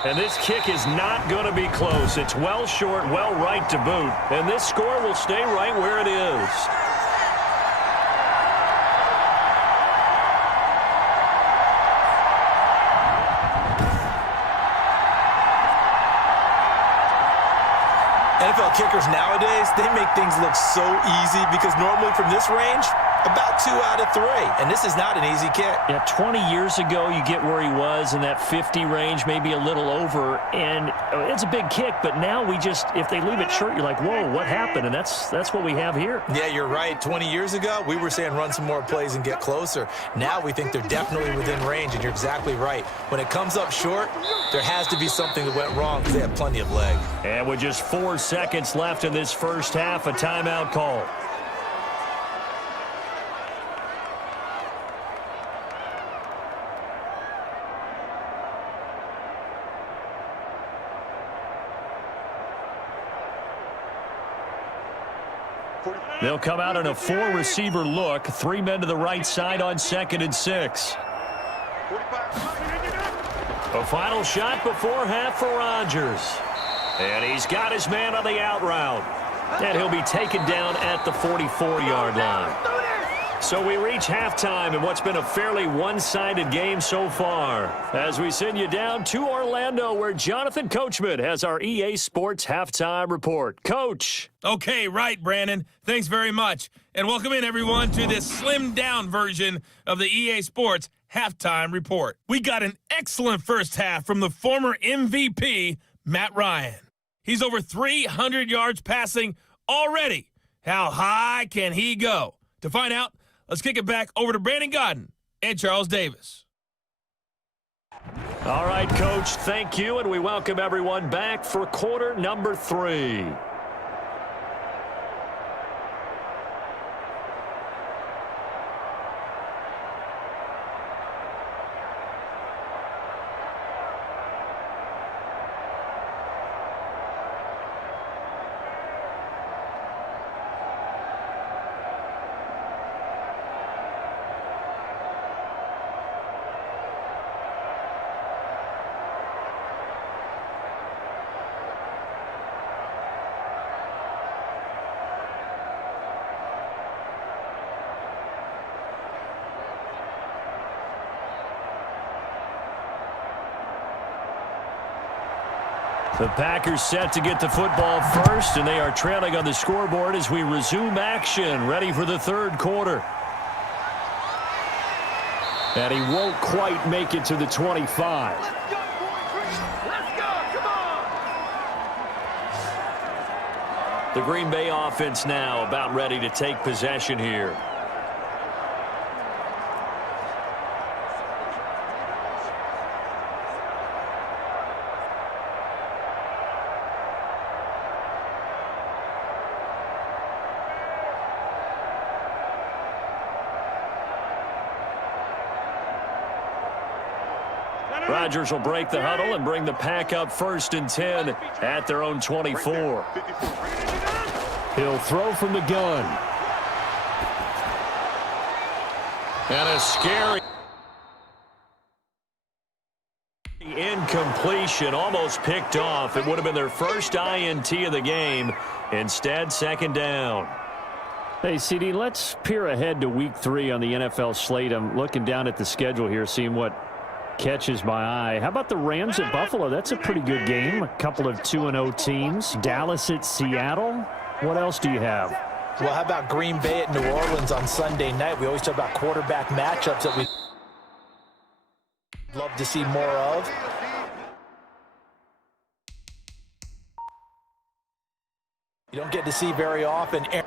And this kick is not going to be close. It's well short, well right to boot. And this score will stay right where it is. NFL kickers nowadays, they make things look so easy because normally from this range, about 2 out of 3. And this is not an easy kick. Yeah, 20 years ago, you get where he was in that 50 range, maybe a little over. And it's a big kick, but now we just, if they leave it short, you're like, whoa, what happened? And that's what we have here. Yeah, you're right. 20 years ago, we were saying run some more plays and get closer. Now we think they're definitely within range, and you're exactly right. When it comes up short, there has to be something that went wrong because they have plenty of leg. And with just 4 seconds left in this first half, a timeout call. They'll come out in a 4-receiver look. 3 men to the right side on 2nd and 6. A final shot before half for Rodgers. And he's got his man on the out route. And he'll be taken down at the 44-yard line. So we reach halftime in what's been a fairly one-sided game so far. As we send you down to Orlando, where Jonathan Coachman has our EA Sports Halftime Report. Coach. Okay, right, Brandon. Thanks very much. And welcome in, everyone, to this slimmed-down version of the EA Sports Halftime Report. We got an excellent first half from the former MVP, Matt Ryan. He's over 300 yards passing already. How high can he go? To find out, let's kick it back over to Brandon Godden and Charles Davis. All right, Coach, thank you, and we welcome everyone back for quarter number 3. The Packers set to get the football first, and they are trailing on the scoreboard as we resume action, ready for the third quarter. And he won't quite make it to the 25. Let's go, boys. Let's go. Come on. The Green Bay offense now about ready to take possession here. Rodgers will break the huddle and bring the pack up 1st and 10 at their own 24. He'll throw from the gun. And a scary incompletion, almost picked off. It would have been their first INT of the game. Instead, 2nd down. Hey, CD, let's peer ahead to Week 3 on the NFL slate. I'm looking down at the schedule here, seeing what catches my eye. How about the Rams at Buffalo? That's a pretty good game. A couple of 2-0 teams. Dallas at Seattle. What else do you have? Well, how about Green Bay at New Orleans on Sunday night? We always talk about quarterback matchups that we love to see more of. You don't get to see very often Aaron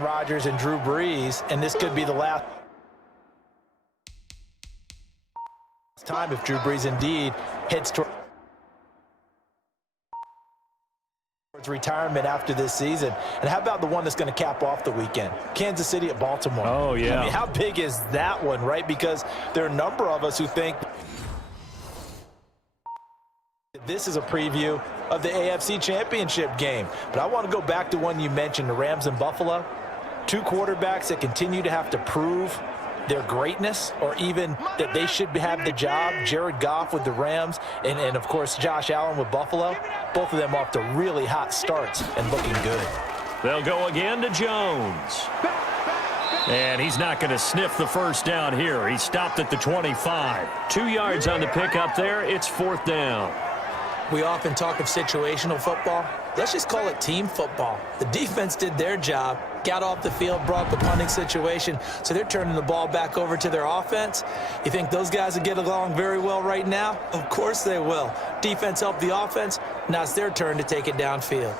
Rodgers and Drew Brees, and this could be the last time if Drew Brees indeed heads towards retirement after this season. And how about the one that's going to cap off the weekend? Kansas City at Baltimore. Oh, yeah. I mean, how big is that one, right? Because there are a number of us who think this is a preview of the AFC Championship game. But I want to go back to one you mentioned, the Rams and Buffalo. Two quarterbacks that continue to have to prove their greatness or even that they should have the job. Jared Goff with the Rams and of course, Josh Allen with Buffalo. Both of them off to really hot starts and looking good. They'll go again to Jones. And he's not going to sniff the first down here. He stopped at the 25. 2 yards on the pickup there. It's 4th down. We often talk of situational football. Let's just call it team football. The defense did their job, got off the field, brought the punting situation, so they're turning the ball back over to their offense. You think those guys will get along very well right now? Of course they will. Defense helped the offense. Now it's their turn to take it downfield.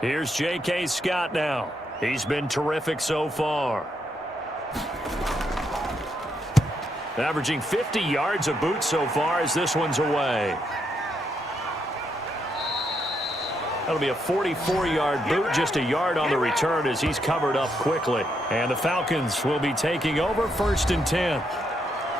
Here's J.K. Scott now. He's been terrific so far. Averaging 50 yards a boot so far as this one's away. That'll be a 44-yard boot, just a yard on the return as he's covered up quickly. And the Falcons will be taking over 1st and 10.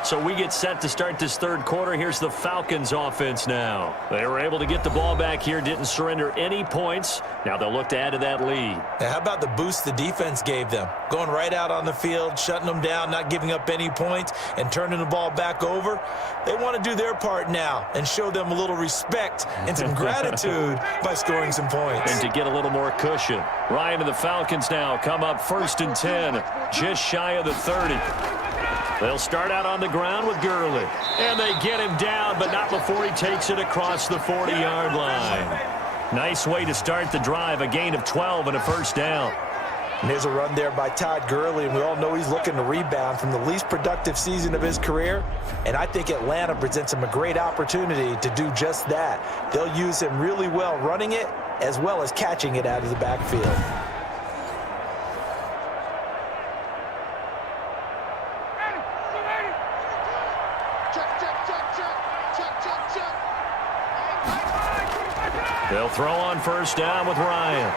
So we get set to start this third quarter. Here's the Falcons offense now. They were able to get the ball back here, didn't surrender any points. Now they'll look to add to that lead. Now, how about the boost the defense gave them? Going right out on the field, shutting them down, not giving up any points, and turning the ball back over. They want to do their part now and show them a little respect and some gratitude by scoring some points. And to get a little more cushion. Ryan and the Falcons now come up 1st and 10, just shy of the 30. They'll start out on the ground with Gurley. And they get him down, but not before he takes it across the 40-yard line. Nice way to start the drive, a gain of 12 and a first down. And there's a run there by Todd Gurley, and we all know he's looking to rebound from the least productive season of his career. And I think Atlanta presents him a great opportunity to do just that. They'll use him really well running it as well as catching it out of the backfield. They'll throw on first down with Ryan.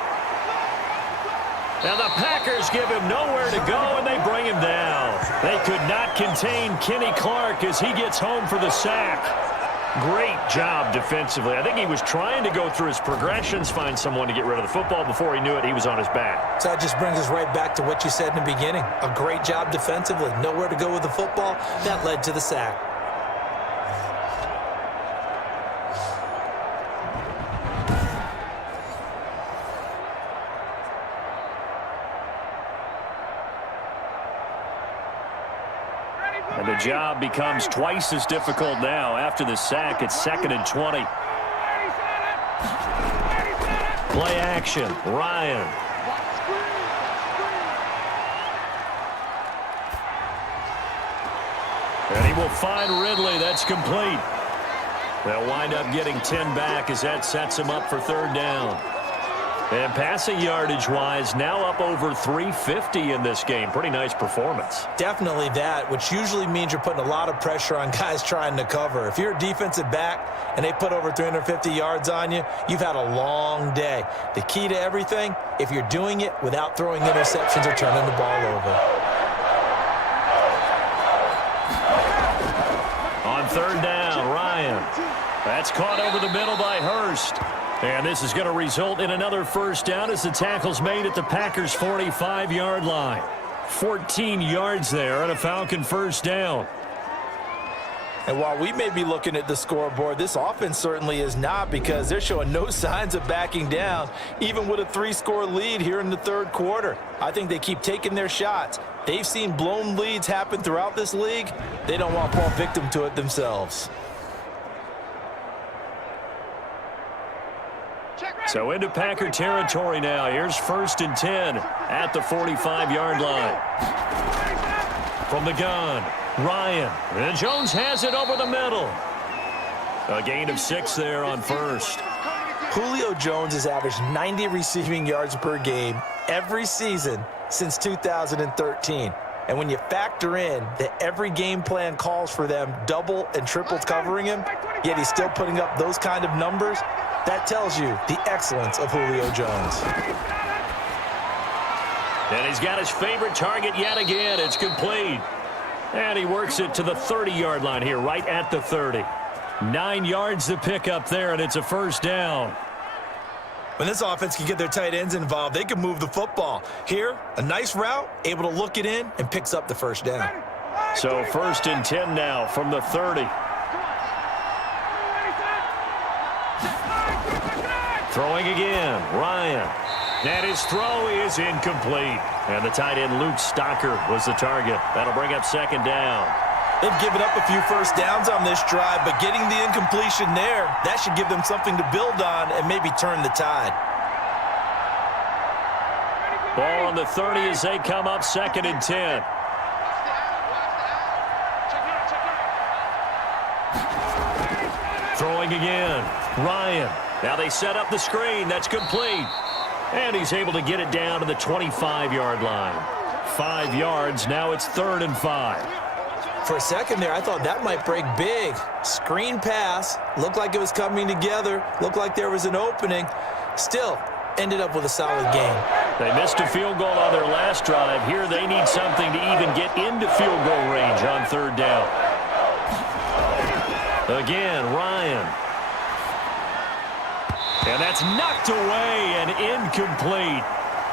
And the Packers give him nowhere to go, and they bring him down. They could not contain Kenny Clark as he gets home for the sack. Great job defensively. I think he was trying to go through his progressions, find someone to get rid of the football. Before he knew it, he was on his back. So that just brings us right back to what you said in the beginning. A great job defensively. Nowhere to go with the football. That led to the sack. And the job becomes twice as difficult now. After the sack, it's 2nd and 20. Play action. Ryan. And he will find Ridley. That's complete. They'll wind up getting 10 back as that sets him up for 3rd down. And passing yardage-wise, now up over 350 in this game. Pretty nice performance. Definitely that, which usually means you're putting a lot of pressure on guys trying to cover. If you're a defensive back and they put over 350 yards on you, you've had a long day. The key to everything, if you're doing it without throwing interceptions or turning the ball over. On 3rd down, Ryan. That's caught over the middle by Hurst. And this is going to result in another 1st down as the tackle's made at the Packers' 45-yard line. 14 yards there and a Falcon 1st down. And while we may be looking at the scoreboard, this offense certainly is not, because they're showing no signs of backing down, even with a 3-score lead here in the 3rd quarter. I think they keep taking their shots. They've seen blown leads happen throughout this league. They don't want to fall victim to it themselves. So into Packer territory now. Here's 1st and 10 at the 45-yard line. From the gun, Ryan. And Jones has it over the middle. A gain of 6 there on 1st. Julio Jones has averaged 90 receiving yards per game every season since 2013. And when you factor in that every game plan calls for them double and triple covering him, yet he's still putting up those kind of numbers, that tells you the excellence of Julio Jones. And he's got his favorite target yet again. It's complete. And he works it to the 30-yard line here, right at the 30. 9 yards to pick up there, and it's a 1st down. When this offense can get their tight ends involved, they can move the football. Here, a nice route, able to look it in, and picks up the 1st down. So 1st and 10 now from the 30. Throwing again, Ryan. And his throw is incomplete. And the tight end, Luke Stocker, was the target. That'll bring up 2nd down. They've given up a few 1st downs on this drive, but getting the incompletion there, that should give them something to build on and maybe turn the tide. Ball on the 30 as they come up 2nd and 10. Throwing again, Ryan. Now they set up the screen. That's complete. And he's able to get it down to the 25-yard line. 5 yards. Now it's 3rd and 5. For a second there, I thought that might break big. Screen pass. Looked like it was coming together. Looked like there was an opening. Still, ended up with a solid game. They missed a field goal on their last drive. Here they need something to even get into field goal range on 3rd down. Again, Ryan. And that's knocked away and incomplete.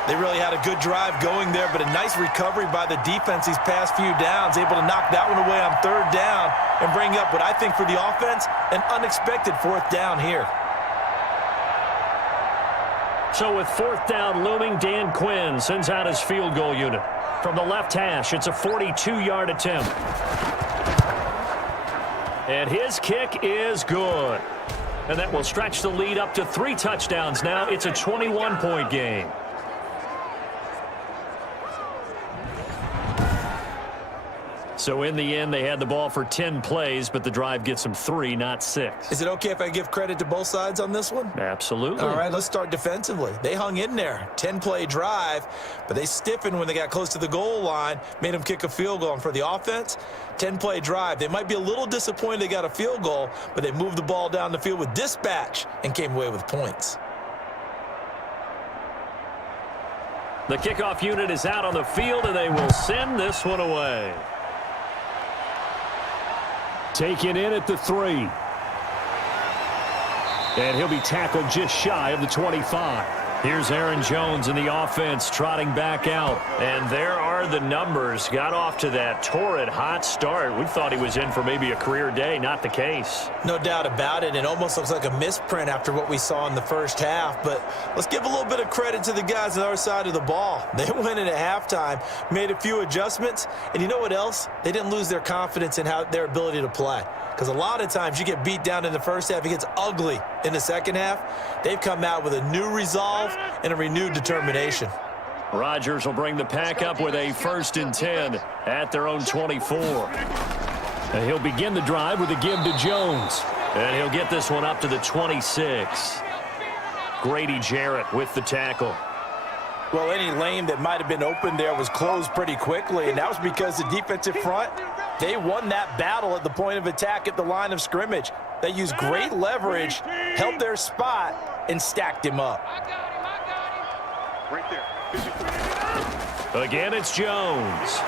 They really had a good drive going there, but a nice recovery by the defense these past few downs, able to knock that one away on 3rd down and bring up what I think for the offense, an unexpected 4th down here. So with 4th down looming, Dan Quinn sends out his field goal unit. From the left hash, it's a 42-yard attempt. And his kick is good. And that will stretch the lead up to 3 touchdowns now. It's a 21-point game. So in the end, they had the ball for 10 plays, but the drive gets them 3, not 6. Is it okay if I give credit to both sides on this one? Absolutely. All right, let's start defensively. They hung in there. 10-play drive, but they stiffened when they got close to the goal line, made them kick a field goal. And for the offense, 10-play drive. They might be a little disappointed they got a field goal, but they moved the ball down the field with dispatch and came away with points. The kickoff unit is out on the field, and they will send this one away. Taken in at the 3. And he'll be tackled just shy of the 25. Here's Aaron Jones in the offense trotting back out. And there are the numbers. Got off to that torrid hot start. We thought he was in for maybe a career day. Not the case. No doubt about it. It almost looks like a misprint after what we saw in the first half. But let's give a little bit of credit to the guys on the other side of the ball. They went in at halftime, made a few adjustments. And you know what else? They didn't lose their confidence in their ability to play. Because a lot of times you get beat down in the first half, it gets ugly in the second half. They've come out with a new resolve and a renewed determination. Rodgers will bring the pack up with a 1st and 10 at their own 24. And he'll begin the drive with a give to Jones. And he'll get this one up to the 26. Grady Jarrett with the tackle. Well, any lane that might have been open there was closed pretty quickly, and that was because the defensive front, they won that battle at the point of attack at the line of scrimmage. They used great leverage, held their spot, and stacked him up. Right there. Again, it's Jones.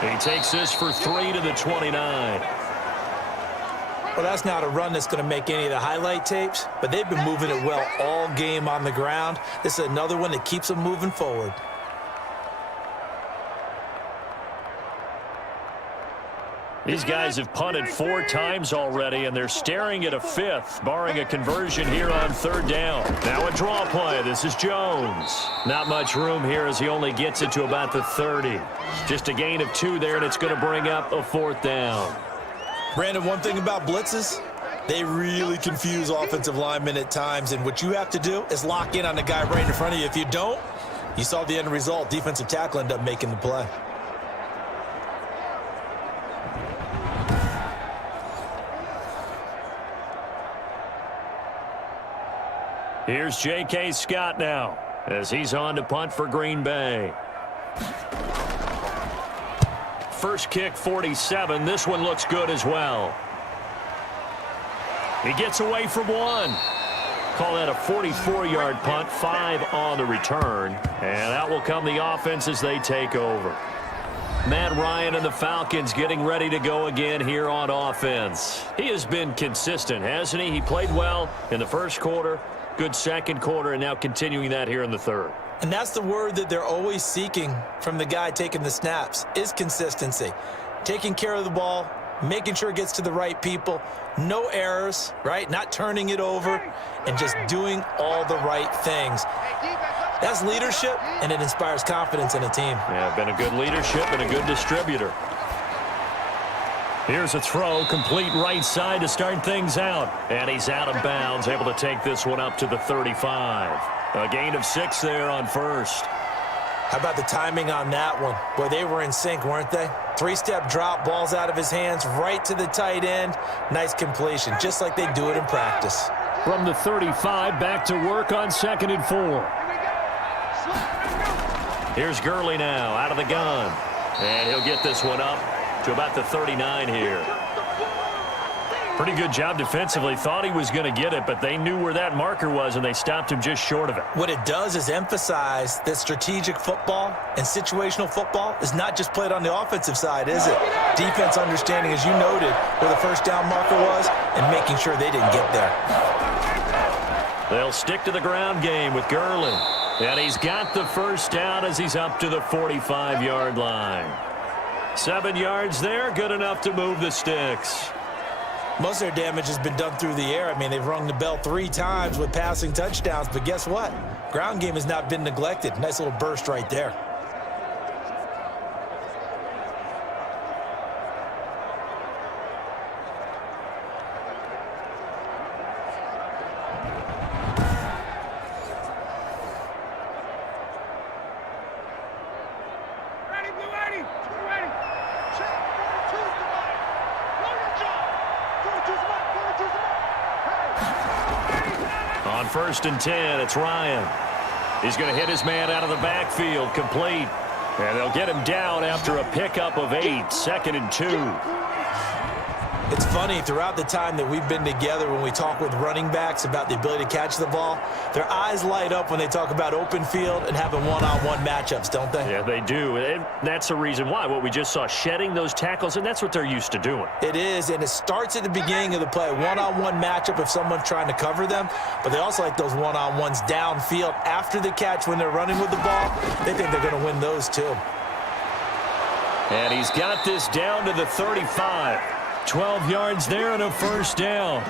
He takes this for 3 to the 29. Well, that's not a run that's going to make any of the highlight tapes, but they've been moving it well all game on the ground. This is another one that keeps them moving forward. These guys have punted 4 times already, and they're staring at a 5th, barring a conversion here on 3rd down. Now a draw play. This is Jones. Not much room here as he only gets it to about the 30. Just a gain of 2 there, and it's going to bring up a 4th down. Brandon, one thing about blitzes, they really confuse offensive linemen at times, and what you have to do is lock in on the guy right in front of you. If you don't, you saw the end result. Defensive tackle ended up making the play. Here's J.K. Scott now as he's on to punt for Green Bay. First kick, 47. This one looks good as well. He gets away from 1. Call that a 44-yard punt, 5 on the return. And out will come the offense as they take over. Matt Ryan and the Falcons getting ready to go again here on offense. He has been consistent, hasn't he? He played well in the first quarter, good second quarter, and now continuing that here in the third. And that's the word that they're always seeking from the guy taking the snaps, is consistency. Taking care of the ball, making sure it gets to the right people, no errors, right? Not turning it over, and just doing all the right things. That's leadership, and it inspires confidence in a team. Yeah, been a good leadership and a good distributor. Here's a throw, complete right side to start things out. And he's out of bounds, able to take this one up to the 35. A gain of 6 there on first. How about the timing on that one? Boy, they were in sync, weren't they? 3-step drop, balls out of his hands, right to the tight end. Nice completion, just like they do it in practice. From the 35, back to work on 2nd and 4. Here's Gurley now, out of the gun. And he'll get this one up to about the 39 here. Pretty good job defensively. Thought he was going to get it, but they knew where that marker was, and they stopped him just short of it. What it does is emphasize that strategic football and situational football is not just played on the offensive side, is it? Defense understanding, as you noted, where the first down marker was and making sure they didn't get there. They'll stick to the ground game with Gurley. And he's got the first down as he's up to the 45-yard line. 7 yards there, good enough to move the sticks. Most of their damage has been done through the air. I mean, they've rung the bell 3 times with passing touchdowns, but guess what? Ground game has not been neglected. Nice little burst right there. On 1st and 10, it's Ryan. He's going to hit his man out of the backfield, complete. And they'll get him down after a pickup of 8, 2nd and 2. It's funny, throughout the time that we've been together, when we talk with running backs about the ability to catch the ball, their eyes light up when they talk about open field and having one-on-one matchups, don't they? Yeah, they do. And that's the reason why. What we just saw, shedding those tackles, and that's what they're used to doing. It is, and it starts at the beginning of the play. One-on-one matchup if someone's trying to cover them, but they also like those one-on-ones downfield after the catch when they're running with the ball. They think they're going to win those too. And he's got this down to the 35. 12 yards there and a first down.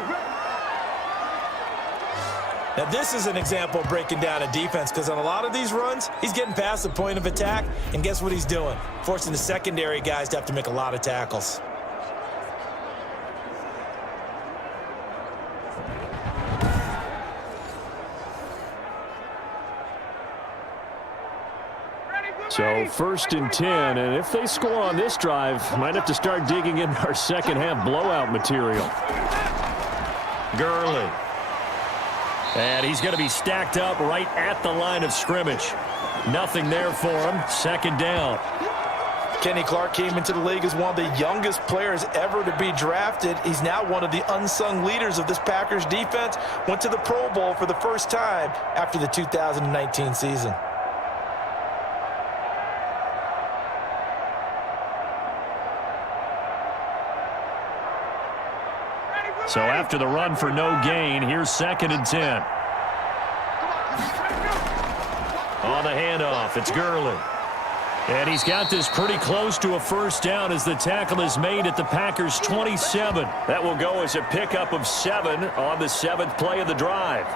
Now, this is an example of breaking down a defense, because on a lot of these runs, he's getting past the point of attack, and guess what he's doing? Forcing the secondary guys to have to make a lot of tackles. So 1st and 10, and if they score on this drive, might have to start digging in our second half blowout material. Gurley. And he's going to be stacked up right at the line of scrimmage. Nothing there for him. 2nd down. Kenny Clark came into the league as one of the youngest players ever to be drafted. He's now one of the unsung leaders of this Packers defense. Went to the Pro Bowl for the first time after the 2019 season. So after the run for no gain, here's 2nd and 10. On the handoff, it's Gurley. And he's got this pretty close to a first down as the tackle is made at the Packers' 27. That will go as a pickup of 7 on the 7th play of the drive.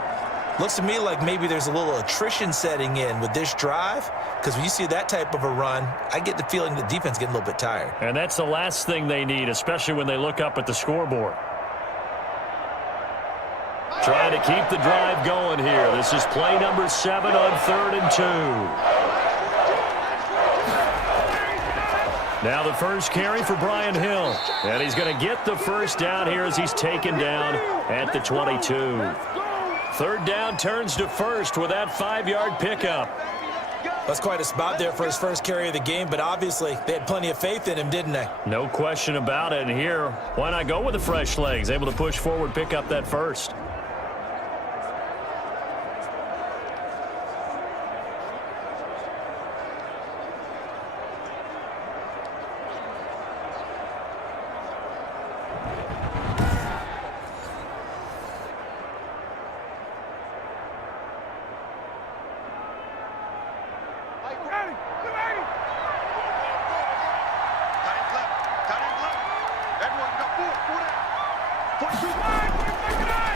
Looks to me like maybe there's a little attrition setting in with this drive, because when you see that type of a run, I get the feeling the defense getting a little bit tired. And that's the last thing they need, especially when they look up at the scoreboard. Trying to keep the drive going here. This is play number 7 on 3rd and 2. Now the first carry for Brian Hill. And he's going to get the first down here as he's taken down at the 22. 3rd down turns to 1st with that 5-yard pickup. That's quite a spot there for his first carry of the game, but obviously they had plenty of faith in him, didn't they? No question about it. And here, why not go with the fresh legs? Able to push forward, pick up that first.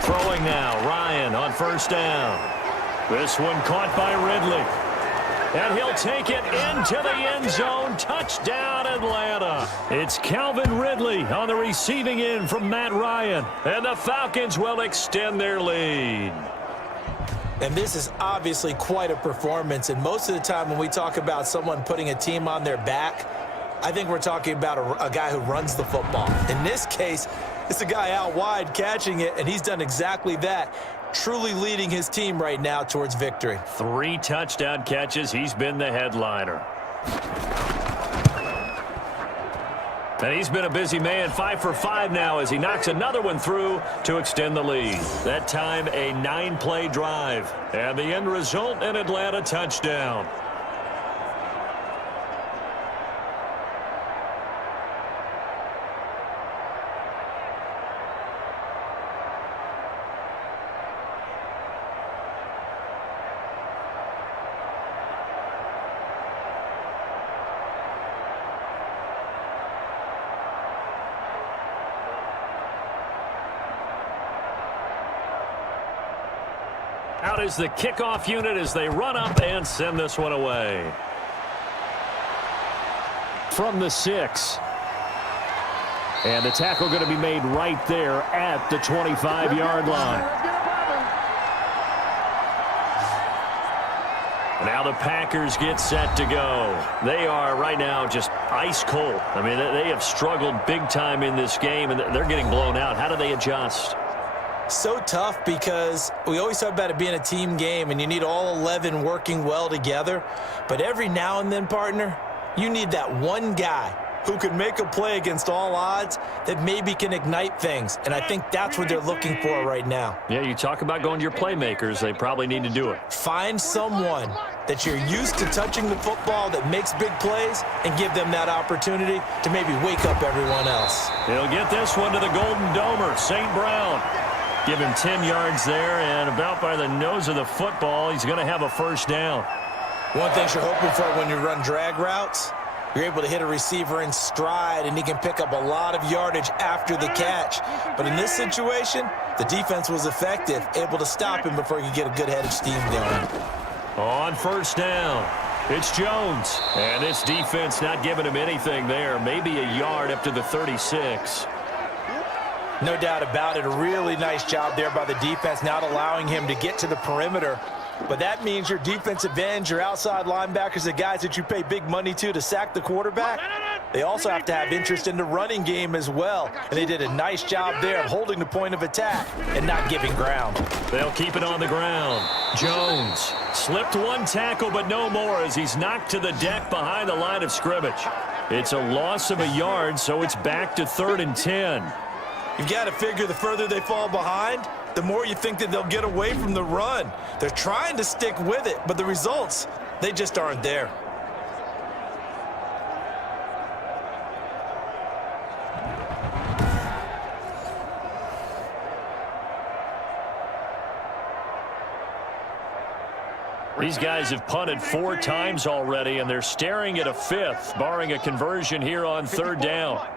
Throwing now, Ryan on first down. This one caught by Ridley. And he'll take it into the end zone. Touchdown, Atlanta. It's Calvin Ridley on the receiving end from Matt Ryan. And the Falcons will extend their lead. And this is obviously quite a performance. And most of the time when we talk about someone putting a team on their back, I think we're talking about a guy who runs the football. In this case, it's a guy out wide catching it, and he's done exactly that, truly leading his team right now towards victory. 3 touchdown catches. He's been the headliner. And he's been a busy man, 5 for 5 now as he knocks another one through to extend the lead. That time a 9-play drive. And the end result, an Atlanta touchdown. Out is the kickoff unit as they run up and send this one away. From the 6. And the tackle going to be made right there at the 25-yard line. Now the Packers get set to go. They are right now just ice cold. I mean, they have struggled big time in this game, and they're getting blown out. How do they adjust? So tough, because we always talk about it being a team game and you need all 11 working well together. But every now and then, partner, you need that one guy who can make a play against all odds that maybe can ignite things. And I think that's what they're looking for right now. Yeah, you talk about going to your playmakers. They probably need to do it. Find someone that you're used to touching the football that makes big plays and give them that opportunity to maybe wake up everyone else. He'll get this one to the Golden Domer, St. Brown. Give him 10 yards there, and about by the nose of the football, he's going to have a first down. One thing you're hoping for when you run drag routes, you're able to hit a receiver in stride, and he can pick up a lot of yardage after the catch. But in this situation, the defense was effective, able to stop him before he could get a good head of steam going. On first down, it's Jones. And this defense not giving him anything there. Maybe a yard up to the 36. No doubt about it. A really nice job there by the defense, not allowing him to get to the perimeter. But that means your defensive ends, your outside linebackers, the guys that you pay big money to sack the quarterback, they also have to have interest in the running game as well. And they did a nice job there of holding the point of attack and not giving ground. They'll keep it on the ground. Jones slipped one tackle, but no more as he's knocked to the deck behind the line of scrimmage. It's a loss of a yard, so it's back to 3rd and 10. You've got to figure the further they fall behind, the more you think that they'll get away from the run. They're trying to stick with it, but the results, they just aren't there. These guys have punted 4 times already, and they're staring at a 5th, barring a conversion here on 3rd down.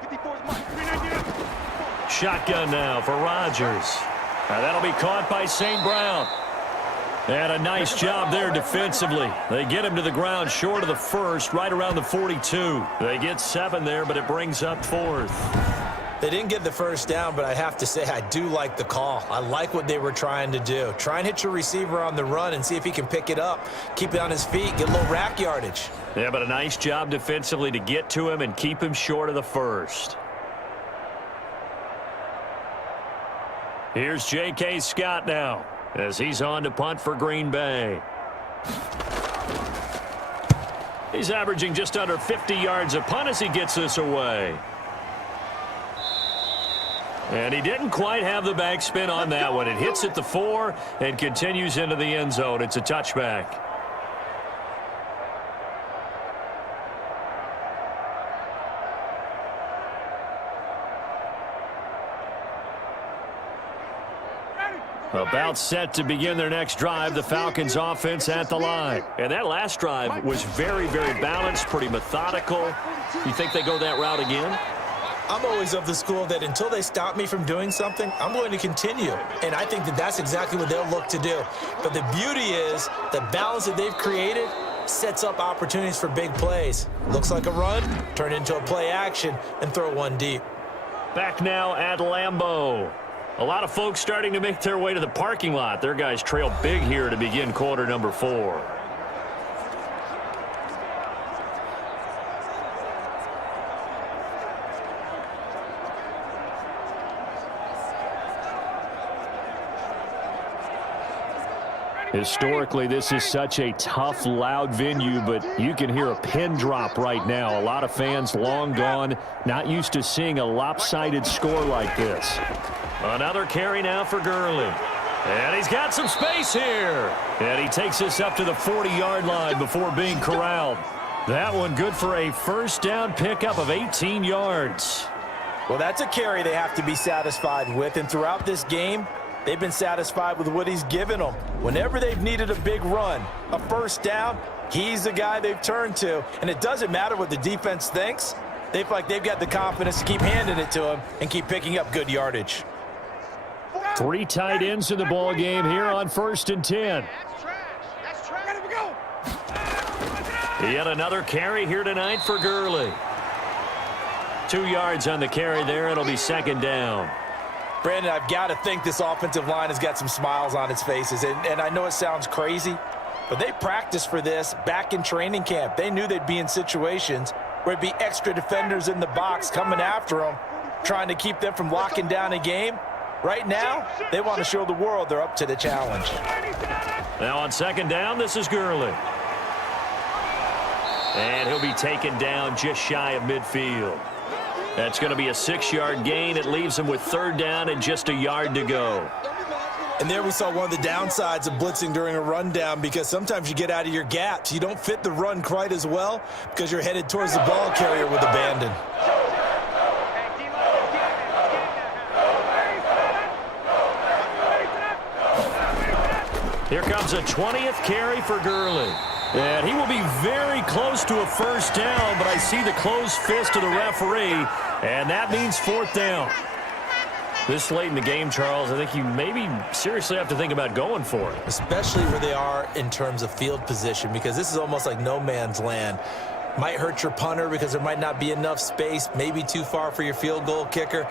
Shotgun now for Rodgers. Now that'll be caught by St. Brown. And a nice job there defensively. They get him to the ground short of the 1st, right around the 42. They get 7 there, but it brings up 4th. They didn't get the first down, but I have to say I do like the call. I like what they were trying to do. Try and hit your receiver on the run and see if he can pick it up, keep it on his feet, get a little rack yardage. Yeah, but a nice job defensively to get to him and keep him short of the 1st. Here's J.K. Scott now as he's on to punt for Green Bay. He's averaging just under 50 yards a punt as he gets this away. And he didn't quite have the backspin on that one. It hits at the 4 and continues into the end zone. It's a touchback. About set to begin their next drive, the Falcons offense at the line. And that last drive was very, very balanced, pretty methodical. You think they go that route again? I'm always of the school that until they stop me from doing something, I'm going to continue. And I think that that's exactly what they'll look to do. But the beauty is the balance that they've created sets up opportunities for big plays. Looks like a run, turn into a play action, and throw one deep. Back now at Lambeau. A lot of folks starting to make their way to the parking lot. Their guys trail big here to begin quarter number 4. Historically, this is such a tough, loud venue, but you can hear a pin drop right now. A lot of fans long gone, not used to seeing a lopsided score like this. Another carry now for Gurley. And he's got some space here. And he takes this up to the 40-yard line before being corralled. That one good for a first down pickup of 18 yards. Well, that's a carry they have to be satisfied with. And throughout this game, they've been satisfied with what he's given them. Whenever they've needed a big run, a first down, he's the guy they've turned to. And it doesn't matter what the defense thinks. They feel like they've got the confidence to keep handing it to him and keep picking up good yardage. 3 tight ends in the ball game here on 1st and 10. Yet another carry here tonight for Gurley. 2 yards on the carry there. It'll be 2nd down. Brandon, I've got to think this offensive line has got some smiles on its faces. And I know it sounds crazy, but they practiced for this back in training camp. They knew they'd be in situations where it'd be extra defenders in the box coming after them, trying to keep them from locking down a game. Right now, they want to show the world they're up to the challenge. Now on 2nd down, this is Gurley. And he'll be taken down just shy of midfield. That's going to be a 6-yard gain. It leaves him with 3rd down and just a yard to go. And there we saw one of the downsides of blitzing during a rundown, because sometimes you get out of your gaps. You don't fit the run quite as well because you're headed towards the ball carrier with abandon. Here comes a 20th carry for Gurley. And he will be very close to a 1st down, but I see the closed fist of the referee, and that means 4th down. This late in the game, Charles, I think you maybe seriously have to think about going for it. Especially where they are in terms of field position, because this is almost like no man's land. Might hurt your punter because there might not be enough space, maybe too far for your field goal kicker.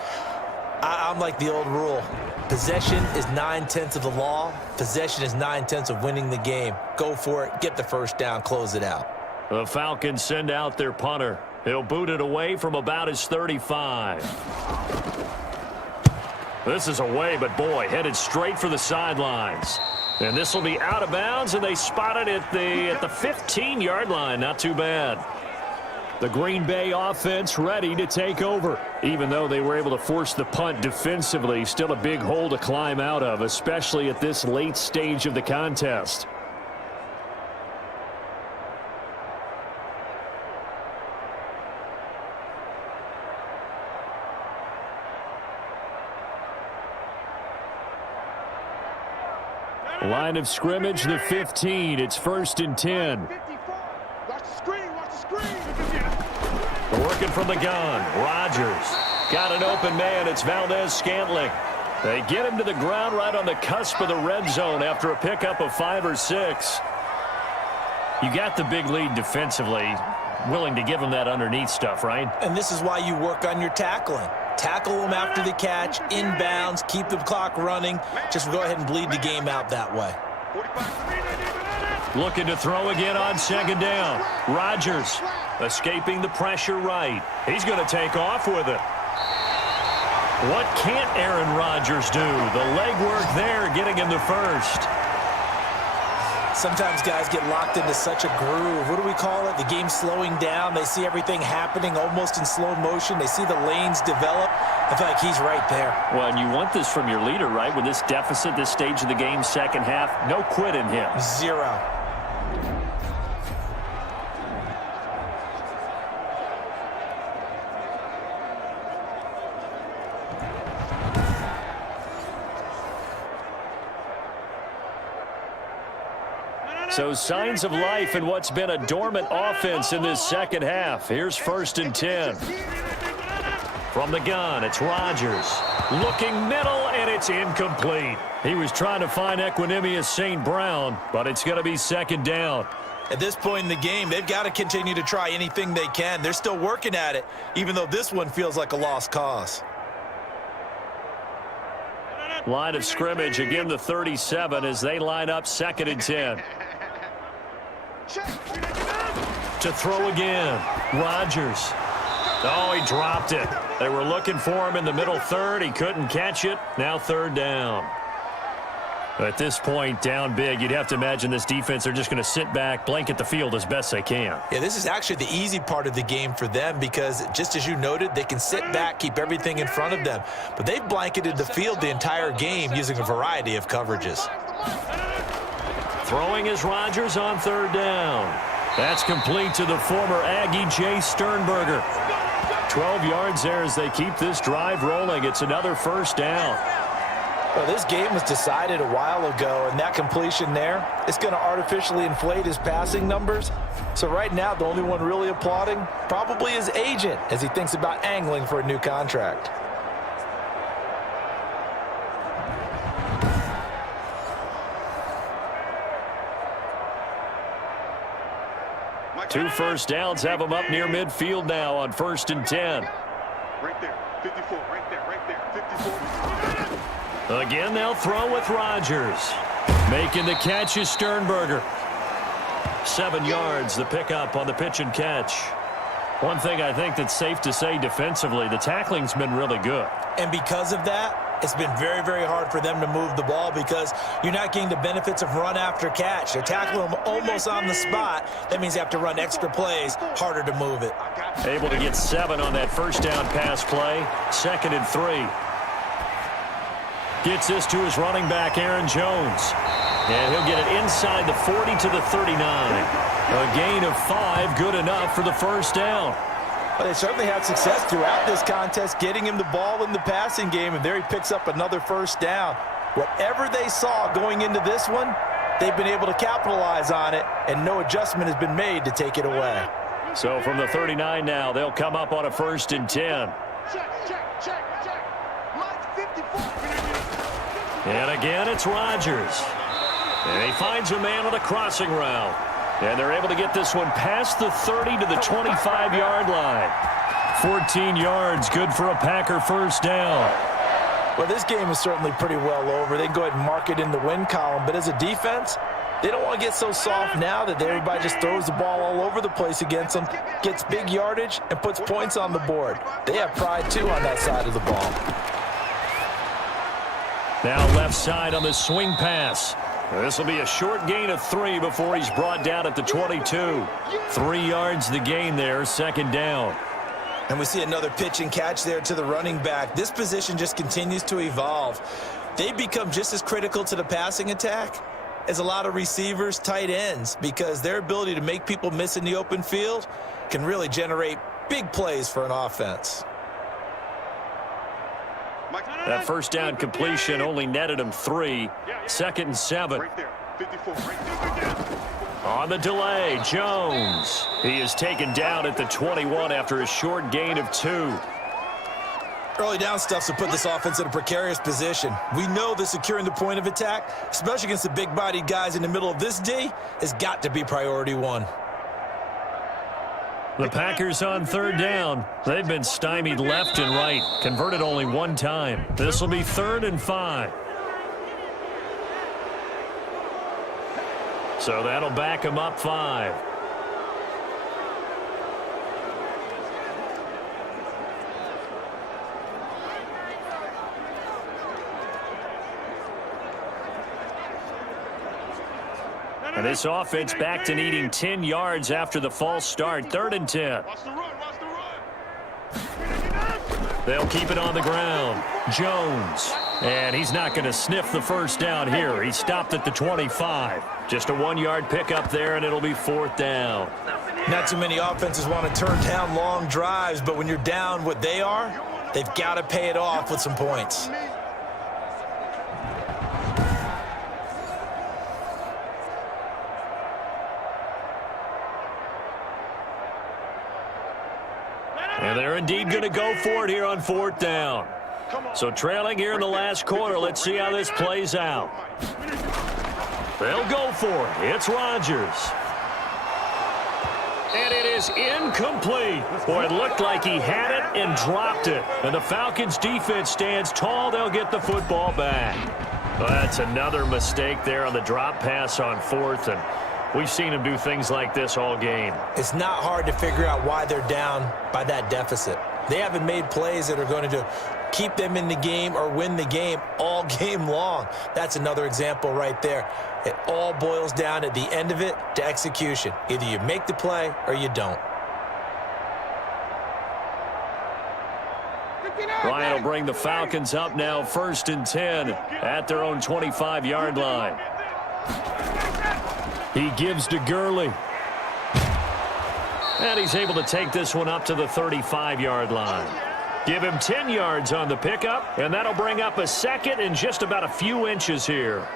I'm like the old rule. Possession is 9/10 of the law. Possession is 9/10 of winning the game. Go for it. Get the 1st down. Close it out. The Falcons send out their punter. He'll boot it away from about his 35. This is away, but boy, headed straight for the sidelines. And this will be out of bounds, and they spot it at the 15-yard line. Not too bad. The Green Bay offense ready to take over. Even though they were able to force the punt defensively, still a big hole to climb out of, especially at this late stage of the contest. Line of scrimmage, the 15. It's 1st and 10. Watch the screen, watch the screen. Working from the gun. Rodgers got an open man. It's Valdez-Scantling. They get him to the ground right on the cusp of the red zone after a pickup of 5 or 6. You got the big lead defensively. Willing to give him that underneath stuff, right? And this is why you work on your tackling. Tackle them after the catch, inbounds, keep the clock running. Just go ahead and bleed the game out that way. Looking to throw again on 2nd down. Rodgers escaping the pressure right. He's going to take off with it. What can't Aaron Rodgers do? The legwork there getting him the 1st. Sometimes guys get locked into such a groove. What do we call it? The game's slowing down. They see everything happening almost in slow motion. They see the lanes develop. I feel like he's right there. Well, and you want this from your leader, right? With this deficit, this stage of the game, 2nd half, no quit in him. 0. So signs of life in what's been a dormant offense in this 2nd half. Here's 1st and 10. From the gun, it's Rodgers. Looking middle, and it's incomplete. He was trying to find Equanimous St. Brown, but it's going to be 2nd down. At this point in the game, they've got to continue to try anything they can. They're still working at it, even though this one feels like a lost cause. Line of scrimmage, again the 37 as they line up 2nd and 10. To throw again, Rodgers. Oh, he dropped it. They were looking for him in the middle 3rd. He couldn't catch it. Now 3rd down. At this point, down big, you'd have to imagine this defense are just going to sit back, blanket the field as best they can. Yeah, this is actually the easy part of the game for them because, just as you noted, they can sit back, keep everything in front of them. But they've blanketed the field the entire game using a variety of coverages. Throwing is Rodgers on 3rd down. That's complete to the former Aggie, Jay Sternberger. 12 yards there as they keep this drive rolling. It's another 1st down. Well, this game was decided a while ago, and that completion there is going to artificially inflate his passing numbers. So right now, the only one really applauding probably his agent as he thinks about angling for a new contract. Two 1st downs have them up near midfield now on 1st and 10. Right there, 54, right there, 54. Again, they'll throw with Rodgers. Making the catch is Sternberger. 7 yards, the pickup on the pitch and catch. One thing I think that's safe to say defensively, the tackling's been really good. And because of that, It's been very, very hard for them to move the ball because you're not getting the benefits of run after catch. They're tackling them almost on the spot. That means you have to run extra plays, harder to move it. Able to get 7 on that first down pass play. 2nd and 3. Gets this to his running back, Aaron Jones. And he'll get it inside the 40 to the 39. A gain of 5, good enough for the first down. Well, they certainly had success throughout this contest, getting him the ball in the passing game, and there he picks up another first down. Whatever they saw going into this one, they've been able to capitalize on it, and no adjustment has been made to take it away. So from the 39 now, they'll come up on a 1st and 10. Check. Mike 54. And again, it's Rodgers. And he finds a man on a crossing route. And they're able to get this one past the 30 to the 25-yard line. 14 yards, good for a Packer first down. Well, this game is certainly pretty well over. They can go ahead and mark it in the win column. But as a defense, they don't want to get so soft now that everybody just throws the ball all over the place against them, gets big yardage, and puts points on the board. They have pride, too, on that side of the ball. Now left side on the swing pass. This will be a short gain of 3 before he's brought down at the 22. 3 yards the gain there, 2nd down. And we see another pitch and catch there to the running back. This position just continues to evolve. They become just as critical to the passing attack as a lot of receivers, tight ends, because their ability to make people miss in the open field can really generate big plays for an offense. That first down completion only netted him 3. 2nd and 7. Right there. 54. Right there. On the delay, Jones. He is taken down at the 21 after a short gain of 2. Early down stuff's to put this offense in a precarious position. We know that securing the point of attack, especially against the big-bodied guys in the middle of this D, has got to be priority 1. The Packers on 3rd down. They've been stymied left and right. Converted only 1 time. This will be 3rd and 5. So that'll back him up 5. And this offense back to needing 10 yards after the false start. 3rd and 10. Watch the run. They'll keep it on the ground. Jones. And he's not going to sniff the first down here. He stopped at the 25. Just a 1-yard pickup there, and it'll be 4th down. Not too many offenses want to turn down long drives, but when you're down what they are, they've got to pay it off with some points. And they're indeed going to go for it here on 4th down. So trailing here in the last quarter, let's see how this plays out. They'll go for it. It's Rodgers. And it is incomplete. Boy, it looked like he had it and dropped it. And the Falcons defense stands tall. They'll get the football back. Well, that's another mistake there on the drop pass on 4th. And we've seen him do things like this all game. It's not hard to figure out why they're down by that deficit. They haven't made plays that are going to keep them in the game or win the game all game long. That's another example right there. It all boils down at the end of it to execution. Either you make the play or you don't. Ryan will bring the Falcons up now 1st and 10 at their own 25-yard line. He gives to Gurley. And he's able to take this one up to the 35-yard line. Give him 10 yards on the pickup, and that'll bring up a 2nd and just about a few inches here.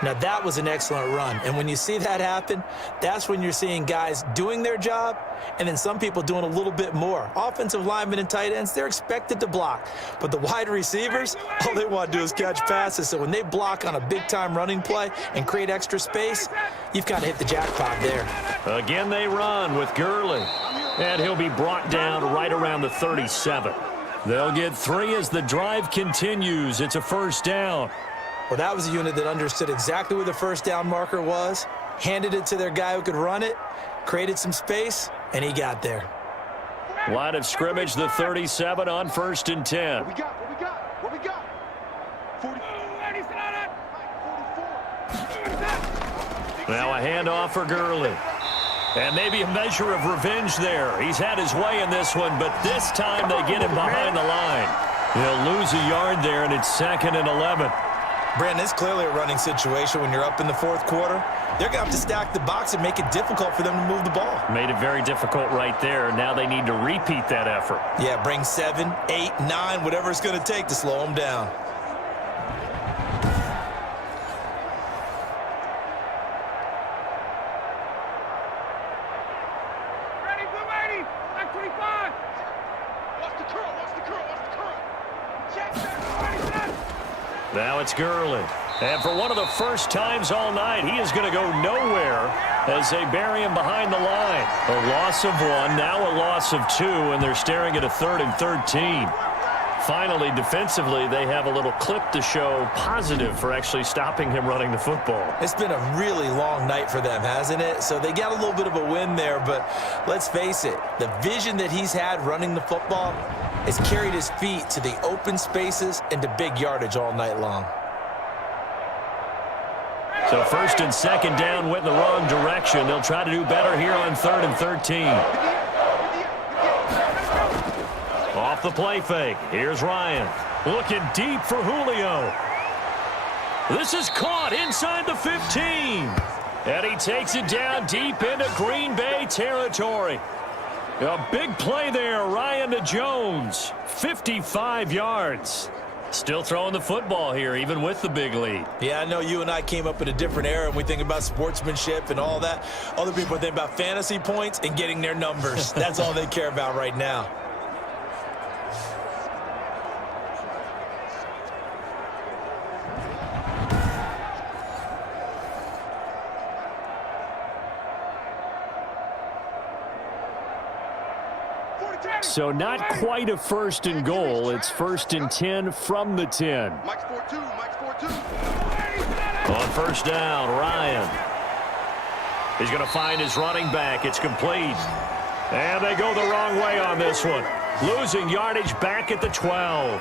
Now, that was an excellent run. And when you see that happen, that's when you're seeing guys doing their job and then some people doing a little bit more. Offensive linemen and tight ends, they're expected to block. But the wide receivers, all they want to do is catch passes. So when they block on a big-time running play and create extra space, you've got to hit the jackpot there. Again, they run with Gurley. And he'll be brought down right around the 37. They'll get 3 as the drive continues. It's a 1st down. Well, that was a unit that understood exactly where the first down marker was, handed it to their guy who could run it, created some space, and he got there. Line of scrimmage, the 37 on 1st and 10. What we got? Now a handoff for Gurley. And maybe a measure of revenge there. He's had his way in this one, but this time they get him behind the line. He'll lose a yard there, and it's 2nd and 11. Brandon, it's clearly a running situation when you're up in the 4th quarter. They're going to have to stack the box and make it difficult for them to move the ball. Made it very difficult right there. Now they need to repeat that effort. Yeah, bring 7, 8, 9, whatever it's going to take to slow them down. Now it's Gurley. And for one of the first times all night, he is going to go nowhere as they bury him behind the line. A loss of 1, now a loss of 2, and they're staring at a 3rd and 13. Finally, defensively, they have a little clip to show positive for actually stopping him running the football. It's been a really long night for them, hasn't it? So they got a little bit of a win there, but let's face it, the vision that he's had running the football has carried his feet to the open spaces and to big yardage all night long. So 1st and 2nd down went in the wrong direction. They'll try to do better here on 3rd and 13. Off the play fake. Here's Ryan. Looking deep for Julio. This is caught inside the 15. And he takes it down deep into Green Bay territory. A big play there, Ryan to Jones. 55 yards. Still throwing the football here, even with the big lead. Yeah, I know you and I came up in a different era, and we think about sportsmanship and all that. Other people think about fantasy points and getting their numbers. That's all they care about right now. So not quite a 1st and goal. It's 1st and 10 from the 10. Mike's 4-2. Mike's 4-2. On 1st down, Ryan. He's going to find his running back. It's complete. And they go the wrong way on this one. Losing yardage back at the 12.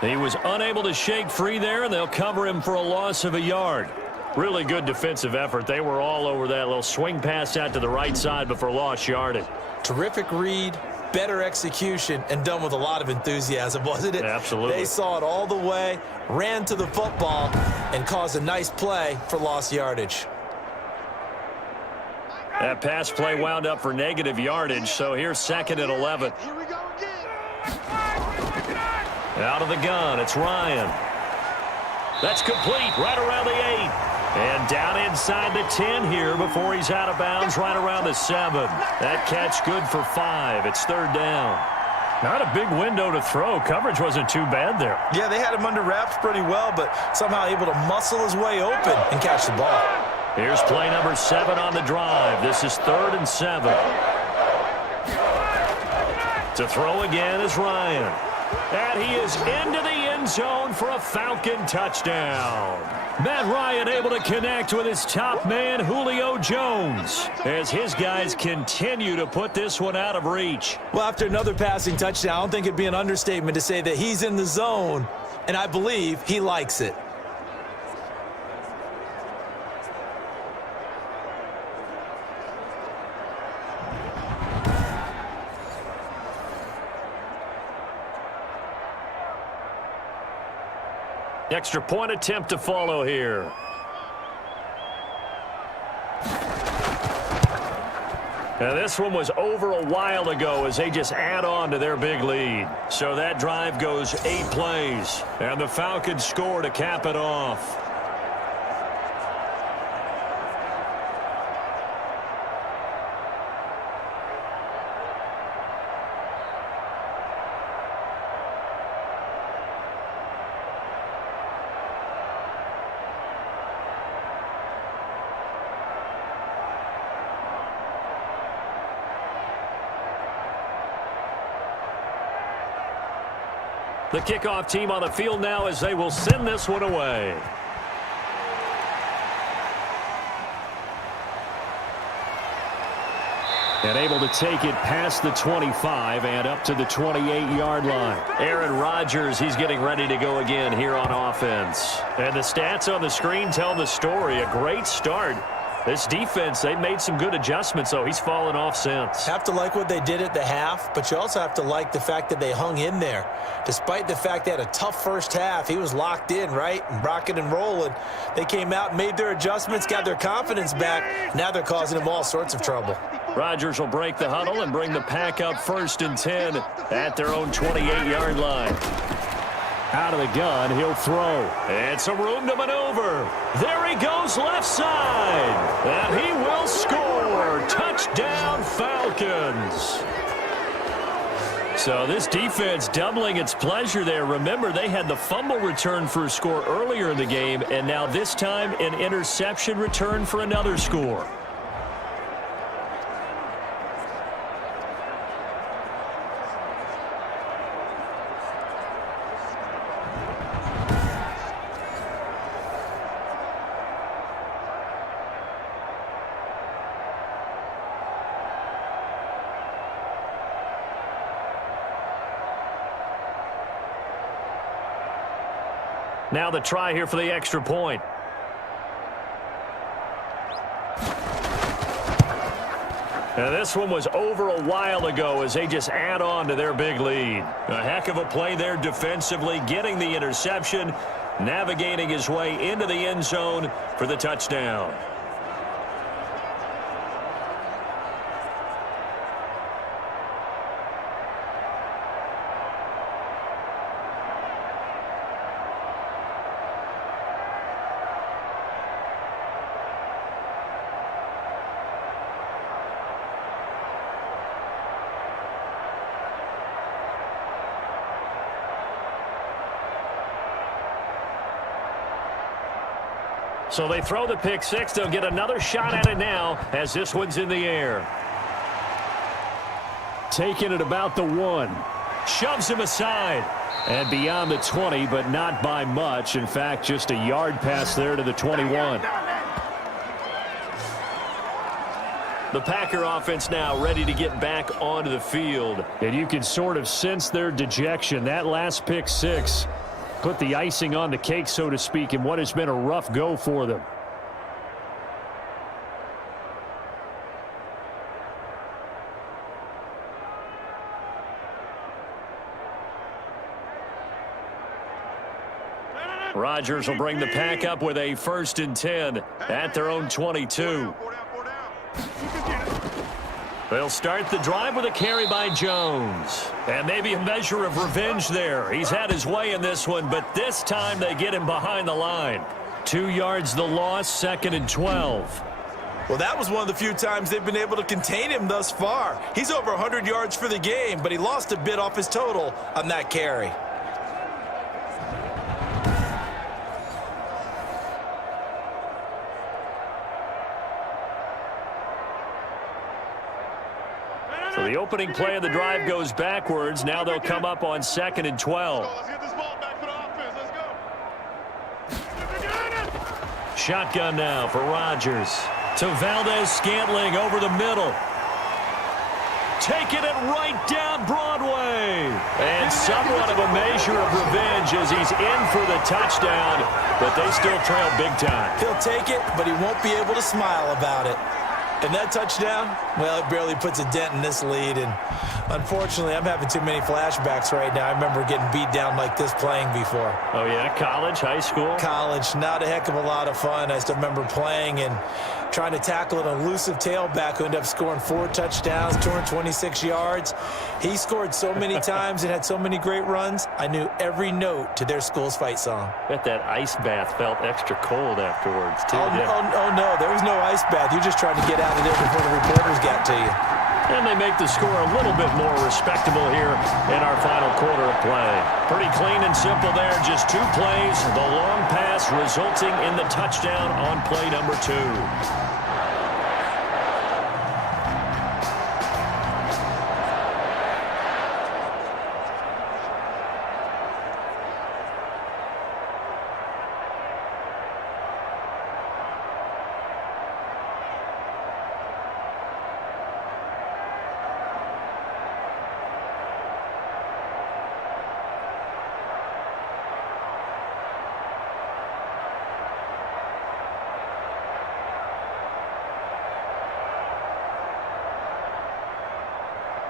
He was unable to shake free there, and they'll cover him for a loss of a yard. Really good defensive effort. They were all over that little swing pass out to the right side before lost yardage. Terrific read, better execution, and done with a lot of enthusiasm, wasn't it? Absolutely. They saw it all the way, ran to the football, and caused a nice play for lost yardage. That pass play wound up for negative yardage, so here's 2nd and 11. Here we go again. Out of the gun, it's Ryan. That's complete right around the 8. And down inside the 10 here before he's out of bounds right around the 7. That catch good for 5. It's 3rd down. Not a big window to throw. Coverage wasn't too bad there. Yeah, they had him under wraps pretty well, but somehow able to muscle his way open and catch the ball. Here's play number 7 on the drive. This is 3rd and 7. To throw again is Ryan. And he is into the end zone for a Falcon touchdown. Matt Ryan able to connect with his top man, Julio Jones, as his guys continue to put this one out of reach. Well, after another passing touchdown, I don't think it'd be an understatement to say that he's in the zone, and I believe he likes it. Extra point attempt to follow here. Now this one was over a while ago as they just add on to their big lead. So that drive goes 8 plays. And the Falcons score to cap it off. The kickoff team on the field now as they will send this one away. And able to take it past the 25 and up to the 28-yard line. Aaron Rodgers, he's getting ready to go again here on offense. And the stats on the screen tell the story. A great start. This defense, they've made some good adjustments, so he's fallen off since. Have to like what they did at the half, but you also have to like the fact that they hung in there. Despite the fact they had a tough first half, he was locked in, right, and rocking and rolling. They came out, made their adjustments, got their confidence back. Now they're causing him all sorts of trouble. Rodgers will break the huddle and bring the pack up 1st and 10 at their own 28-yard line. Out of the gun, he'll throw. And some room to maneuver. There he goes left side. And he will score. Touchdown, Falcons. So this defense doubling its pleasure there. Remember, they had the fumble return for a score earlier in the game, and now this time an interception return for another score. Now the try here for the extra point. And this one was over a while ago as they just add on to their big lead. A heck of a play there defensively, getting the interception, navigating his way into the end zone for the touchdown. So they throw the pick six. They'll get another shot at it now as this one's in the air. Taking it about the 1. Shoves him aside. And beyond the 20, but not by much. In fact, just a yard pass there to the 21. The Packer offense now ready to get back onto the field. And you can sort of sense their dejection. That last pick six put the icing on the cake, so to speak, in what has been a rough go for them. Rodgers will bring the pack up with a 1st and 10 at their own 22. They'll start the drive with a carry by Jones. And maybe a measure of revenge there. He's had his way in this one, but this time they get him behind the line. 2 yards the loss, 2nd and 12. Well, that was one of the few times they've been able to contain him thus far. He's over 100 yards for the game, but he lost a bit off his total on that carry. So the opening play of the drive goes backwards. Now they'll come up on 2nd and 12. Let's get this ball back for the offense. Let's go. Shotgun now for Rodgers. To Valdez-Scantling over the middle. Taking it right down Broadway. And somewhat of a measure of revenge as he's in for the touchdown, but they still trail big time. He'll take it, but he won't be able to smile about it. And that touchdown, well, it barely puts a dent in this lead. And unfortunately, I'm having too many flashbacks right now. I remember getting beat down like this playing before. Oh, yeah? College, high school? College, not a heck of a lot of fun. I still remember playing and trying to tackle an elusive tailback who ended up scoring 4 touchdowns, 226 yards. He scored so many times and had so many great runs, I knew every note to their school's fight song. Bet that ice bath felt extra cold afterwards, too. Oh, no, there was no ice bath. You just tried to get out of there before the reporters got to you. And they make the score a little bit more respectable here in our final quarter of play. Pretty clean and simple there. Just 2 plays. The long pass resulting in the touchdown on play number 2.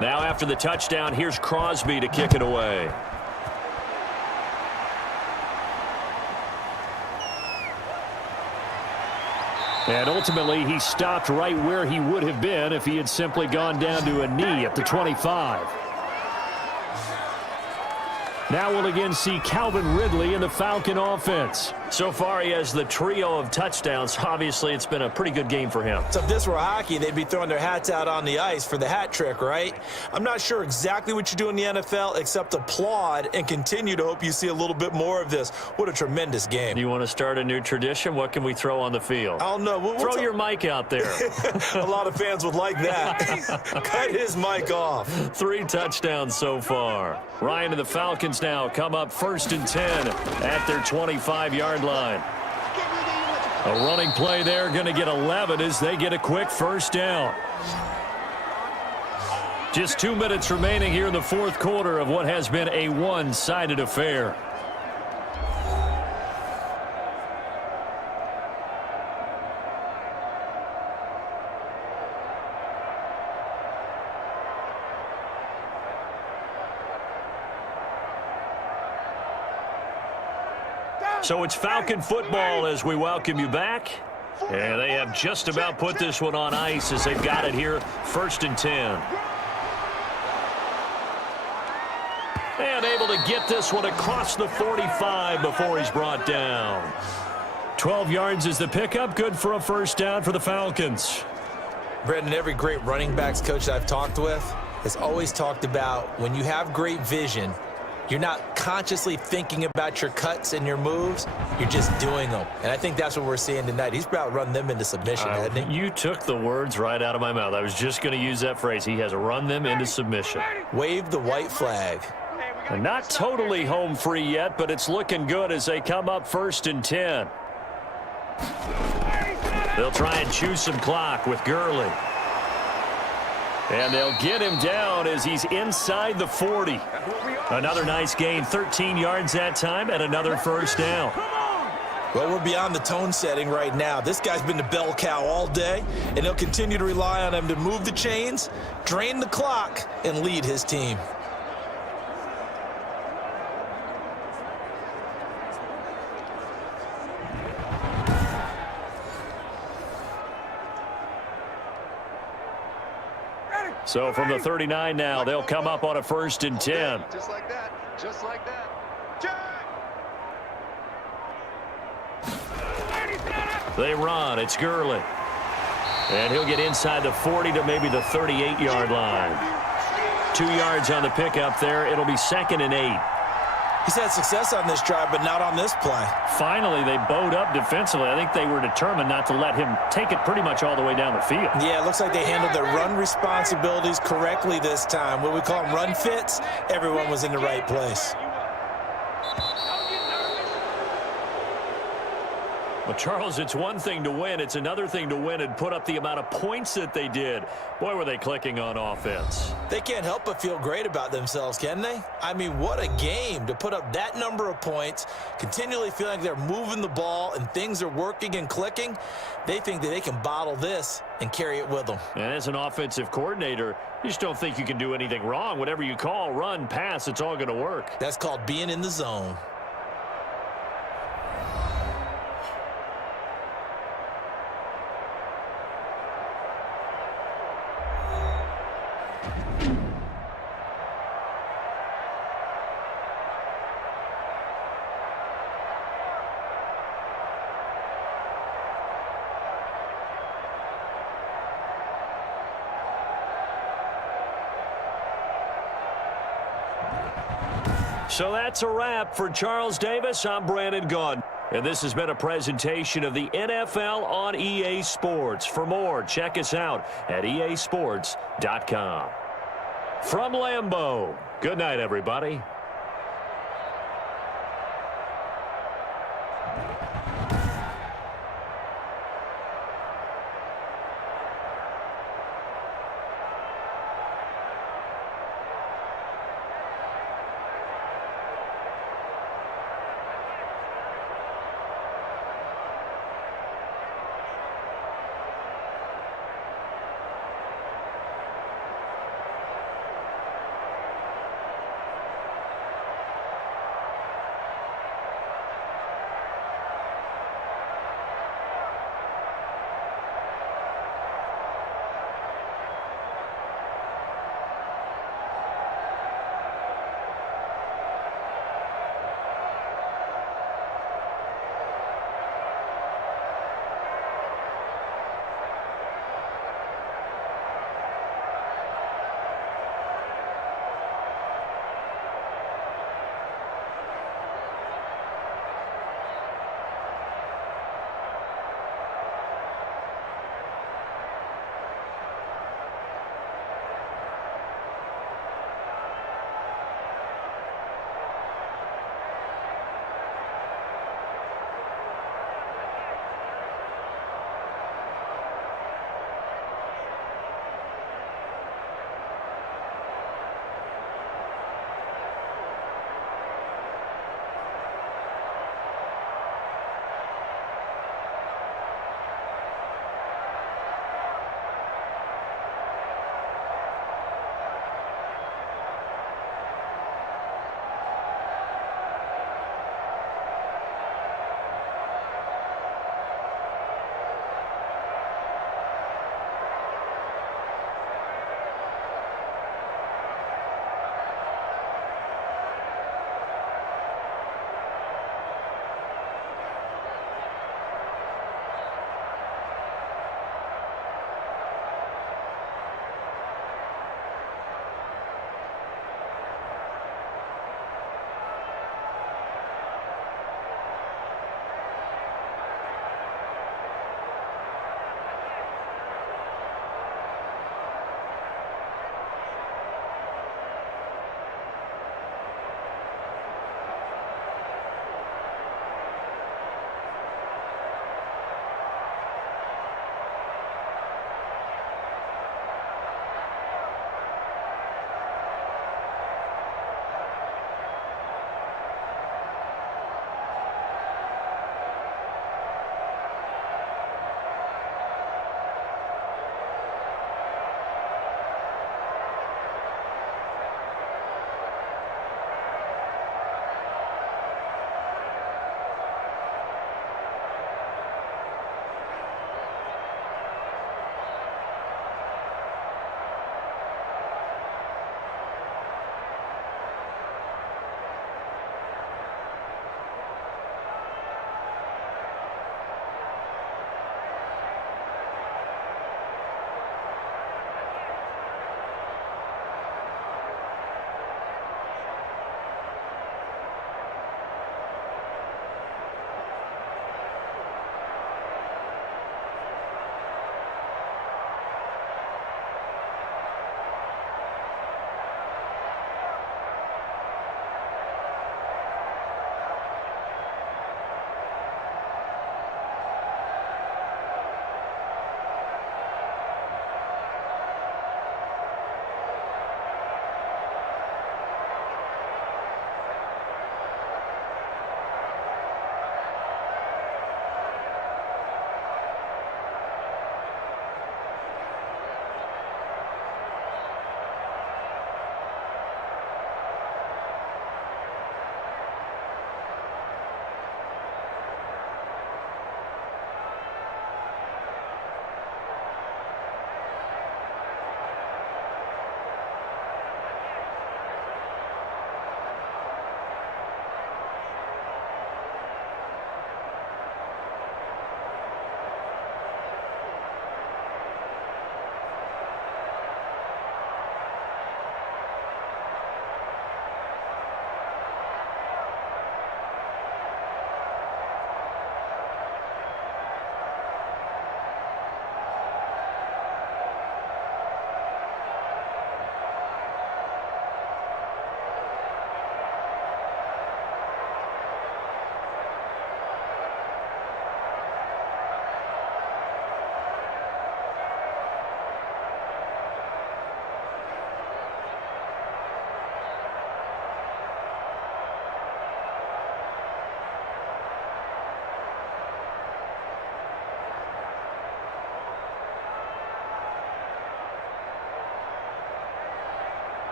Now after the touchdown, here's Crosby to kick it away. And ultimately, he stopped right where he would have been if he had simply gone down to a knee at the 25. Now we'll again see Calvin Ridley in the Falcon offense. So far, he has the trio of touchdowns. Obviously, it's been a pretty good game for him. So if this were hockey, they'd be throwing their hats out on the ice for the hat trick, right? I'm not sure exactly what you do in the NFL except applaud and continue to hope you see a little bit more of this. What a tremendous game. Do you want to start a new tradition? What can we throw on the field? I don't know. Throw your mic out there. A lot of fans would like that. Cut his mic off. 3 touchdowns so far. Ryan and the Falcons now come up 1st and 10 at their 25-yard line. A running play there, going to get 11 as they get a quick first down. Just 2 minutes remaining here in the 4th quarter of what has been a one-sided affair. So it's Falcon football as we welcome you back. And they have just about put this one on ice as they've got it here, 1st and 10. And able to get this one across the 45 before he's brought down. 12 yards is the pickup, good for a first down for the Falcons. Brendan, every great running backs coach I've talked with has always talked about when you have great vision, you're not consciously thinking about your cuts and your moves. You're just doing them. And I think that's what we're seeing tonight. He's about to run them into submission, hasn't he? You took the words right out of my mouth. I was just going to use that phrase. He has run them into submission. Wave the white flag. And not totally home free yet, but it's looking good as they come up 1st and 10. They'll try and chew some clock with Gurley. And they'll get him down as he's inside the 40. Another nice gain, 13 yards that time, and another first down. Well, we're beyond the tone setting right now. This guy's been the bell cow all day, and he'll continue to rely on him to move the chains, drain the clock, and lead his team. So from the 39 now, they'll come up on a 1st and 10. Just like that. Just like that. They run. It's Gurley. And he'll get inside the 40 to maybe the 38-yard line. 2 yards on the pickup there. It'll be 2nd and 8. He's had success on this drive, but not on this play. Finally, they bowed up defensively. I think they were determined not to let him take it pretty much all the way down the field. Yeah, it looks like they handled their run responsibilities correctly this time. What we call them run fits, everyone was in the right place. Well, Charles, it's one thing to win. It's another thing to win and put up the amount of points that they did. Boy, were they clicking on offense. They can't help but feel great about themselves, can they? I mean, what a game to put up that number of points, continually feeling like they're moving the ball and things are working and clicking. They think that they can bottle this and carry it with them. And as an offensive coordinator, you just don't think you can do anything wrong. Whatever you call, run, pass, it's all going to work. That's called being in the zone. So that's a wrap for Charles Davis. I'm Brandon Gaudin. And this has been a presentation of the NFL on EA Sports. For more, check us out at easports.com. From Lambeau, good night, everybody.